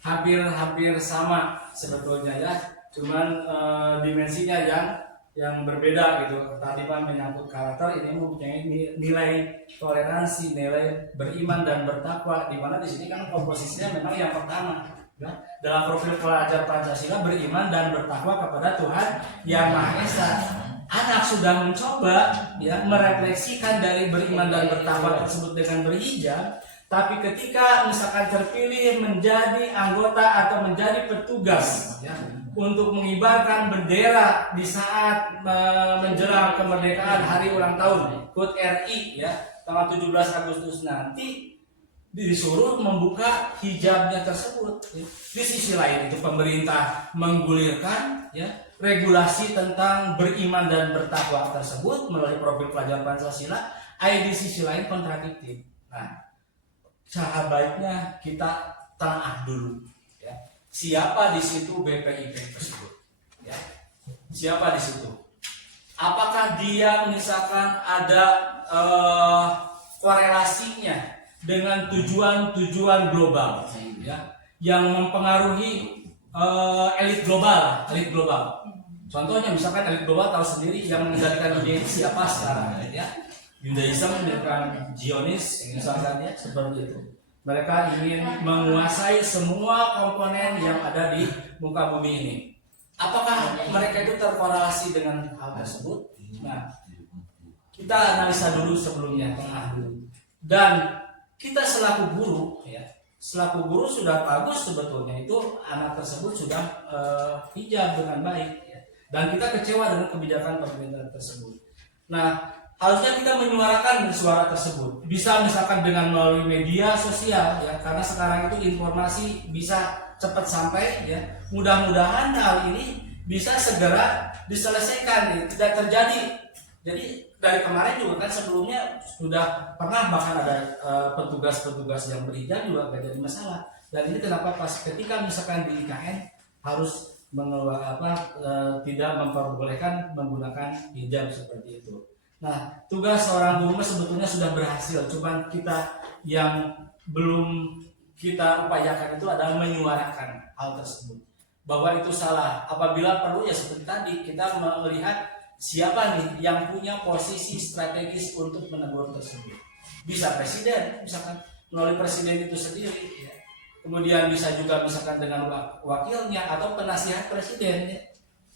hampir sama sebetulnya ya, cuman dimensinya yang berbeda gitu. Tadi Pak menyangkut karakter, ini mempunyai nilai toleransi, nilai beriman dan bertakwa. Di mana di sini kan komposisinya memang yang pertama. Ya. Dalam profil pelajar Pancasila, beriman dan bertakwa kepada Tuhan Yang Maha Esa. Anak sudah mencoba ya merefleksikan dari beriman dan bertakwa tersebut dengan berhijab, tapi ketika misalkan terpilih menjadi anggota atau menjadi petugas ya, untuk mengibarkan bendera di saat menjelang kemerdekaan hari ulang tahun HUT RI ya tanggal 17 Agustus nanti, disuruh membuka hijabnya tersebut. Di sisi lain itu pemerintah menggulirkan ya regulasi tentang beriman dan bertakwa tersebut melalui profil pelajar Pancasila. Di sisi lain kontradiktif. Nah, cara baiknya kita telaah dulu ya. Siapa di situ BPIP tersebut ya? Siapa di situ? Apakah dia misalkan ada korelasinya dengan tujuan-tujuan global ya yang mempengaruhi elit global. Contohnya misalkan elit global tahu sendiri yang mengendalikan dunia ini siapa sekarang ya. Judaism dengan Zionis misalkan ya, seperti itu. Mereka ingin menguasai semua komponen yang ada di muka bumi ini. Apakah mereka itu terkorelasi dengan hal tersebut? Nah, kita analisa dulu sebelumnya, tengah dulu. Dan kita selaku guru ya, selaku guru sudah bagus sebetulnya itu anak tersebut sudah hijab dengan baik ya. Dan kita kecewa dengan kebijakan pemerintah tersebut. Nah, harusnya kita menyuarakan suara tersebut. Bisa misalkan dengan melalui media sosial ya, karena sekarang itu informasi bisa cepat sampai ya. Mudah-mudahan hal ini bisa segera diselesaikan ya, tidak terjadi. Jadi dari kemarin juga kan sebelumnya sudah pernah bahkan ada petugas-petugas yang berhijab juga gak jadi masalah. Dan ini kenapa pas ketika misalkan di IKN harus tidak memperbolehkan menggunakan hijab seperti itu. Nah, tugas seorang guru sebetulnya sudah berhasil, cuman kita yang belum kita upayakan itu adalah menyuarakan hal tersebut bahwa itu salah. Apabila perlu ya seperti tadi kita melihat siapa nih yang punya posisi strategis untuk menegur tersebut. Bisa presiden, misalkan melalui presiden itu sendiri ya. Kemudian bisa juga misalkan dengan wakilnya atau penasihat presiden ya.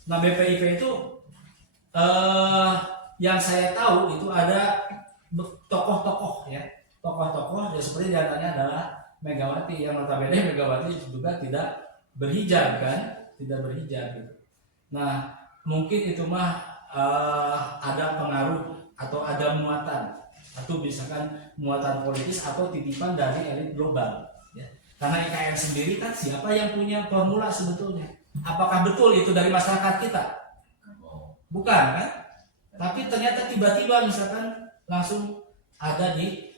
Nah, BPIP itu yang saya tahu itu ada tokoh-tokoh ya. Tokoh-tokoh ya seperti diantaranya adalah Megawati, yang notabene Megawati juga tidak berhijab kan, tidak berhijab gitu. Nah, mungkin itu mah ada pengaruh atau ada muatan atau misalkan muatan politis atau titipan dari elit global ya. Karena IKN sendiri kan siapa yang punya formula sebetulnya? Apakah betul itu dari masyarakat kita? Bukan kan? Tapi ternyata tiba-tiba misalkan langsung ada di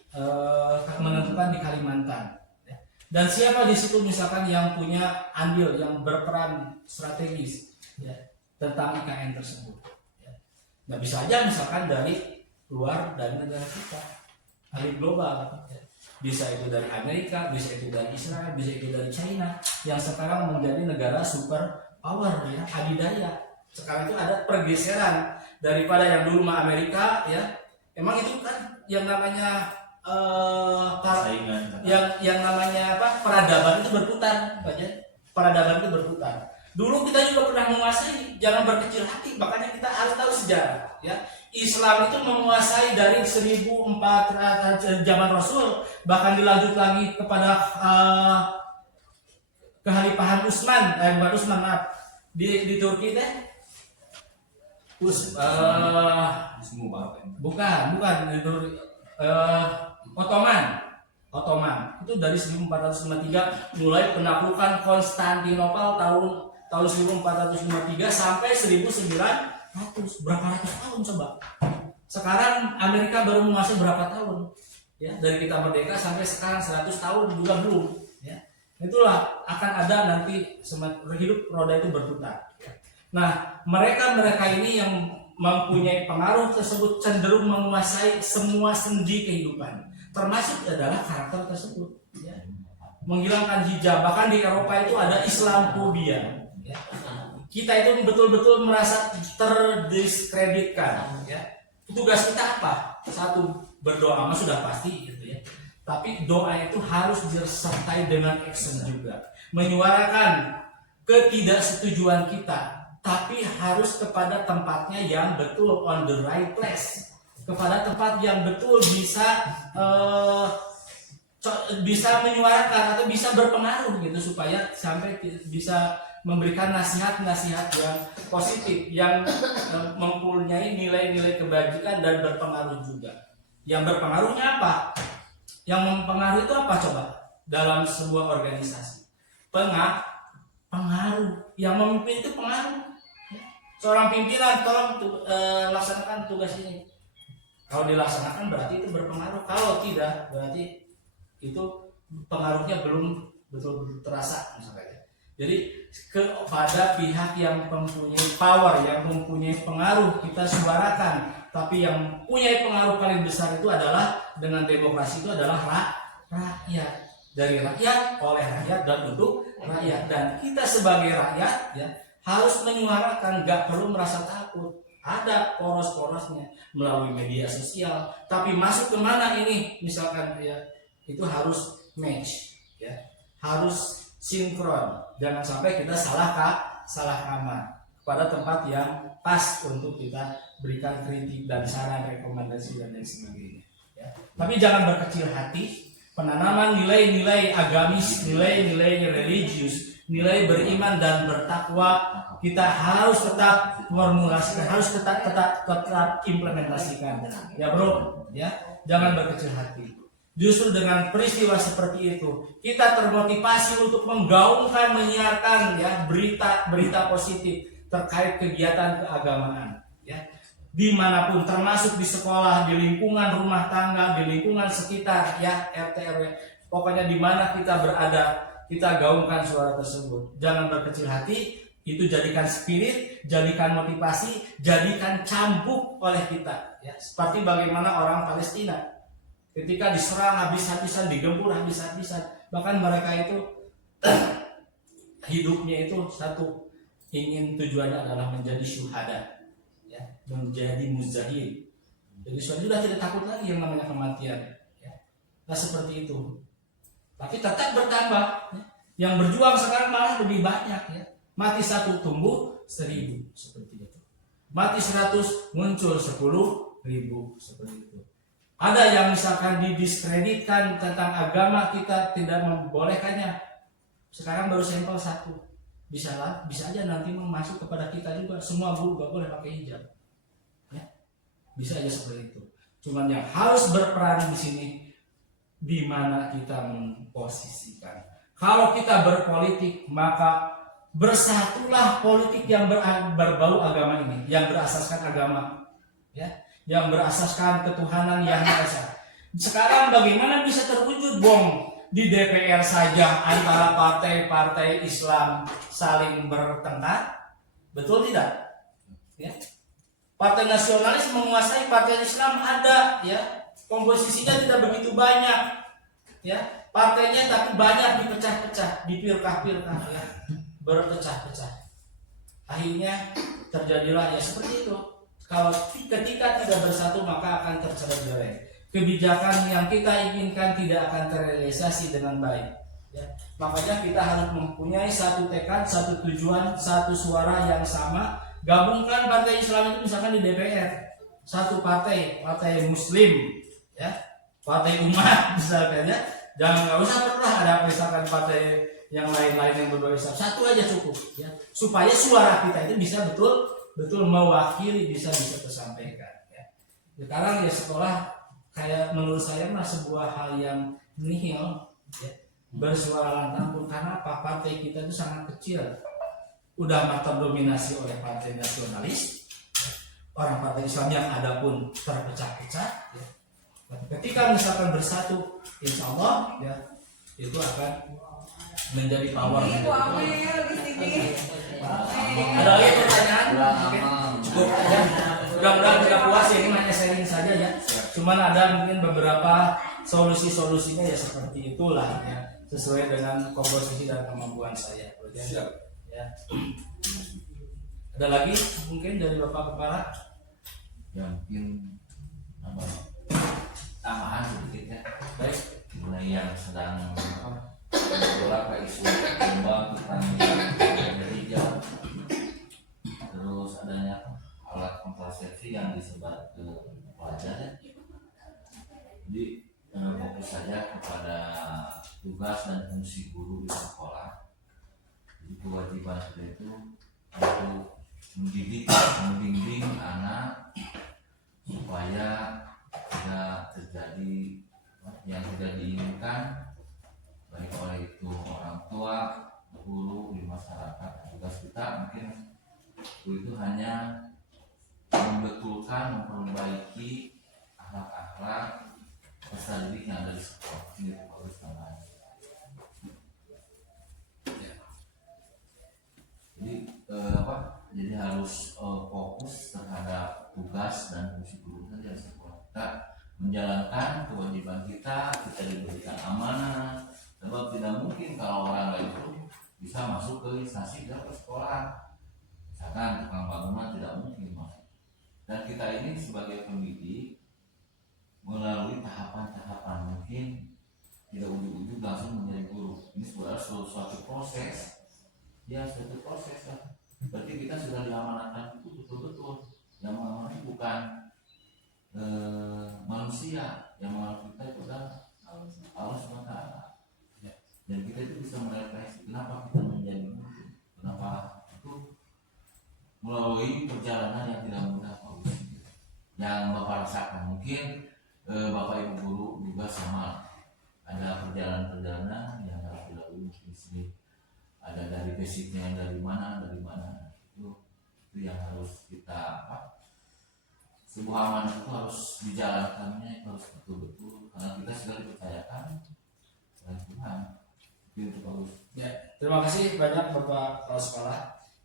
menentukan di Kalimantan ya. Dan siapa di situ misalkan yang punya andil, yang berperan strategis ya, tentang IKN tersebut ya. Nah, bisa aja misalkan dari luar dari negara kita elit global. Bisa itu dari Amerika, bisa itu dari Israel, bisa itu dari China yang sekarang menjadi negara super power ya, adidaya. Sekarang itu ada pergeseran daripada yang dulu mah Amerika ya. Emang itu kan yang namanya Saingan. yang namanya apa? Peradaban itu berputar, aja. Peradaban itu berputar. Dulu kita juga pernah menguasai, jangan berkecil hati, makanya kita harus tahu sejarah ya. Islam itu menguasai dari 1400 zaman Rasul, bahkan dilanjut lagi kepada kehalifahan Utsman, bukan Utsman maaf, di Turki teh. Bukan di Turki, Ottoman itu dari 1453 mulai penaklukan Konstantinopel tahun 1453 sampai 1900. Berapa ratus tahun coba. Sekarang Amerika baru menguasai berapa tahun? Ya, dari kita merdeka sampai sekarang 100 tahun juga belum. Ya. Itulah akan ada nanti hidup roda itu berputar. Ya. Nah, mereka ini yang mempunyai pengaruh tersebut cenderung menguasai semua sendi kehidupan, termasuk adalah karakter tersebut. Ya. Menghilangkan hijab, bahkan di Eropa itu ada Islamophobia. Ya. Kita itu betul-betul merasa terdiskreditkan ya. Tugas kita apa? Satu, berdoa mah sudah pasti gitu ya. Tapi doa itu harus disertai dengan action juga. Menyuarakan ketidaksetujuan kita, tapi harus kepada tempatnya yang betul, on the right place. Kepada tempat yang betul bisa menyuarakan atau bisa berpengaruh gitu, supaya sampai bisa memberikan nasihat-nasihat yang positif, yang mempunyai nilai-nilai kebajikan dan berpengaruh juga. Yang berpengaruhnya apa? Yang mempengaruhi itu apa coba? Dalam sebuah organisasi, pengaruh. Yang memimpin itu pengaruh. Seorang pimpinan, tolong laksanakan tugas ini. Kalau dilaksanakan berarti itu berpengaruh. Kalau tidak, berarti itu pengaruhnya belum betul-betul terasa misalnya. Jadi kepada pihak yang mempunyai power, yang mempunyai pengaruh, kita suarakan. Tapi yang punya pengaruh paling besar itu adalah dengan demokrasi itu adalah rakyat. Dari rakyat, oleh rakyat, dan untuk rakyat. Dan kita sebagai rakyat ya harus menyuarakan, gak perlu merasa takut. Ada poros-porosnya melalui media sosial. Tapi masuk kemana ini? Misalkan ya itu harus match, ya harus sinkron. Jangan sampai kita salah kamar pada tempat yang pas untuk kita berikan kritik dan saran, rekomendasi dan lain sebagainya. Ya. Tapi jangan berkecil hati. Penanaman nilai-nilai agamis, nilai-nilai religius, nilai beriman dan bertakwa kita harus tetap formulasikan, harus tetap implementasikan. Ya bro, ya jangan berkecil hati. Justru dengan peristiwa seperti itu kita termotivasi untuk menggaungkan, menyiarkan ya berita positif terkait kegiatan keagamaan ya dimanapun, termasuk di sekolah, di lingkungan rumah tangga, di lingkungan sekitar ya RT RW, pokoknya di mana kita berada kita gaungkan suara tersebut. Jangan berkecil hati, itu jadikan spirit, jadikan motivasi, jadikan cambuk oleh kita ya. Seperti bagaimana orang Palestina ketika diserang habis-habisan, digempur habis-habisan, bahkan mereka itu hidupnya itu satu, ingin tujuannya adalah menjadi syuhada ya, menjadi muzahid. Jadi sudah tidak takut lagi yang namanya kematian ya. Nah seperti itu. Tapi tetap bertambah ya. Yang berjuang sekarang malah lebih banyak ya. Mati 1 tumbuh 1000 seperti itu. Mati 100 muncul 10.000 seperti itu. Ada yang misalkan didiskreditkan tentang agama, kita tidak membolehkannya. Sekarang baru sampel 1. Bisa aja nanti masuk kepada kita juga. Semua guru gak boleh pakai hijab. Ya. Bisa aja seperti itu. Cuman yang harus berperan di sini di mana kita memposisikan. Kalau kita berpolitik, maka bersatulah politik yang berbau agama ini, yang berasaskan agama. Ya. Yang berasaskan ketuhanan yang Maha Esa. Sekarang bagaimana bisa terwujud di DPR saja antara partai-partai Islam saling bertengkar? Betul tidak? Ya. Partai nasionalis menguasai partai Islam ada ya. komposisinya tidak begitu banyak, ya partainya tapi banyak dipecah-pecah, dipirkah-pirkah, ya berpecah-pecah. Akhirnya terjadilah ya seperti itu. Kalau ketika tidak bersatu maka akan tercerai-berai. Kebijakan yang kita inginkan tidak akan terrealisasi dengan baik. Ya. Makanya kita harus mempunyai satu tekad, satu tujuan, satu suara yang sama. Gabungkan partai Islam itu misalkan di DPR, satu partai Muslim, ya, partai umat misalkan ya. Jangan nggak usah pernah ada misalkan partai yang lain-lain yang berbeda Islam, satu aja cukup, ya, supaya suara kita itu bisa betul mewakili, bisa tersampaikan. Ya. Sekarang ya sekolah kayak menurut saya mah sebuah hal yang nihil, ya, bersuara lantang pun karena partai kita itu sangat kecil, udah terdominasi oleh partai nasionalis, orang partai Islam yang ada pun terpecah-pecah. Ya. Ketika misalkan bersatu, insya Allah ya itu akan menjadi power. Ada lagi pertanyaan? Oke. Cukup ya. Mudah-mudahan tidak puas ya, ini hanya sharing saja ya. Cuman ada mungkin beberapa solusi-solusinya ya seperti itulah ya, sesuai dengan komposisi dan kemampuan saya. Siap. Ya. Ada lagi mungkin dari Bapak Kepala? Ya mungkin tambahan sedikit ya. Baik. Mengenai yang sedang beberapa isu berkembang tentang hijau, terus adanya alat kontrasepsi yang disebar ke pelajar ya. Jadi fokus saja kepada tugas dan fungsi guru di sekolah. Jadi kewajiban kita itu untuk membimbing anak supaya tidak terjadi yang tidak diinginkan, baik oleh itu orang tua, guru di masyarakat. Tugas kita mungkin itu hanya membetulkan, memperbaiki akhlak-akhlak peserta didik yang ada di sekolah. Ini harus tambahan. Jadi harus fokus terhadap tugas dan fungsi guru saja di sekolah. Kita menjalankan kewajiban kita diberikan amanah. Sebab tidak mungkin kalau orang lain itu bisa masuk ke instansi ke sekolah. Misalkan tukang bangunan tidak mungkin masuk. Dan kita ini sebagai pendidik melalui tahapan-tahapan, mungkin tidak ujung-ujung langsung menjadi guru. Ini sebenarnya suatu proses. Ya suatu proses lah. Berarti kita sudah diamanatkan itu betul-betul. Yang mengamanati bukan manusia, yang mengamanati kita itu adalah Allah SWT. Dan kita itu bisa merefleksi kenapa kita menjadi guru, kenapa itu melalui perjalanan yang tidak mudah, yang Bapak rasakan. Mungkin Bapak Ibu guru juga sama, ada perjalanan yang harus dilalui di sini. Ada dari basicnya yang dari mana itu yang harus kita sebuah amanah itu harus dijalankannya, itu harus betul-betul karena kita sudah dipercayakan oleh Tuhan. Itu bagus. Ya, terima kasih banyak Bapak Kepala Sekolah.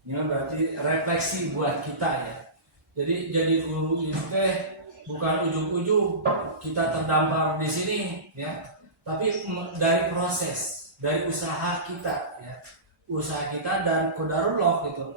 Ini berarti refleksi buat kita ya. Jadi guru itu bukan ujung-ujung kita terdampar di sini ya, tapi dari proses, dari usaha kita ya. Usaha kita dan qadarullah gitu.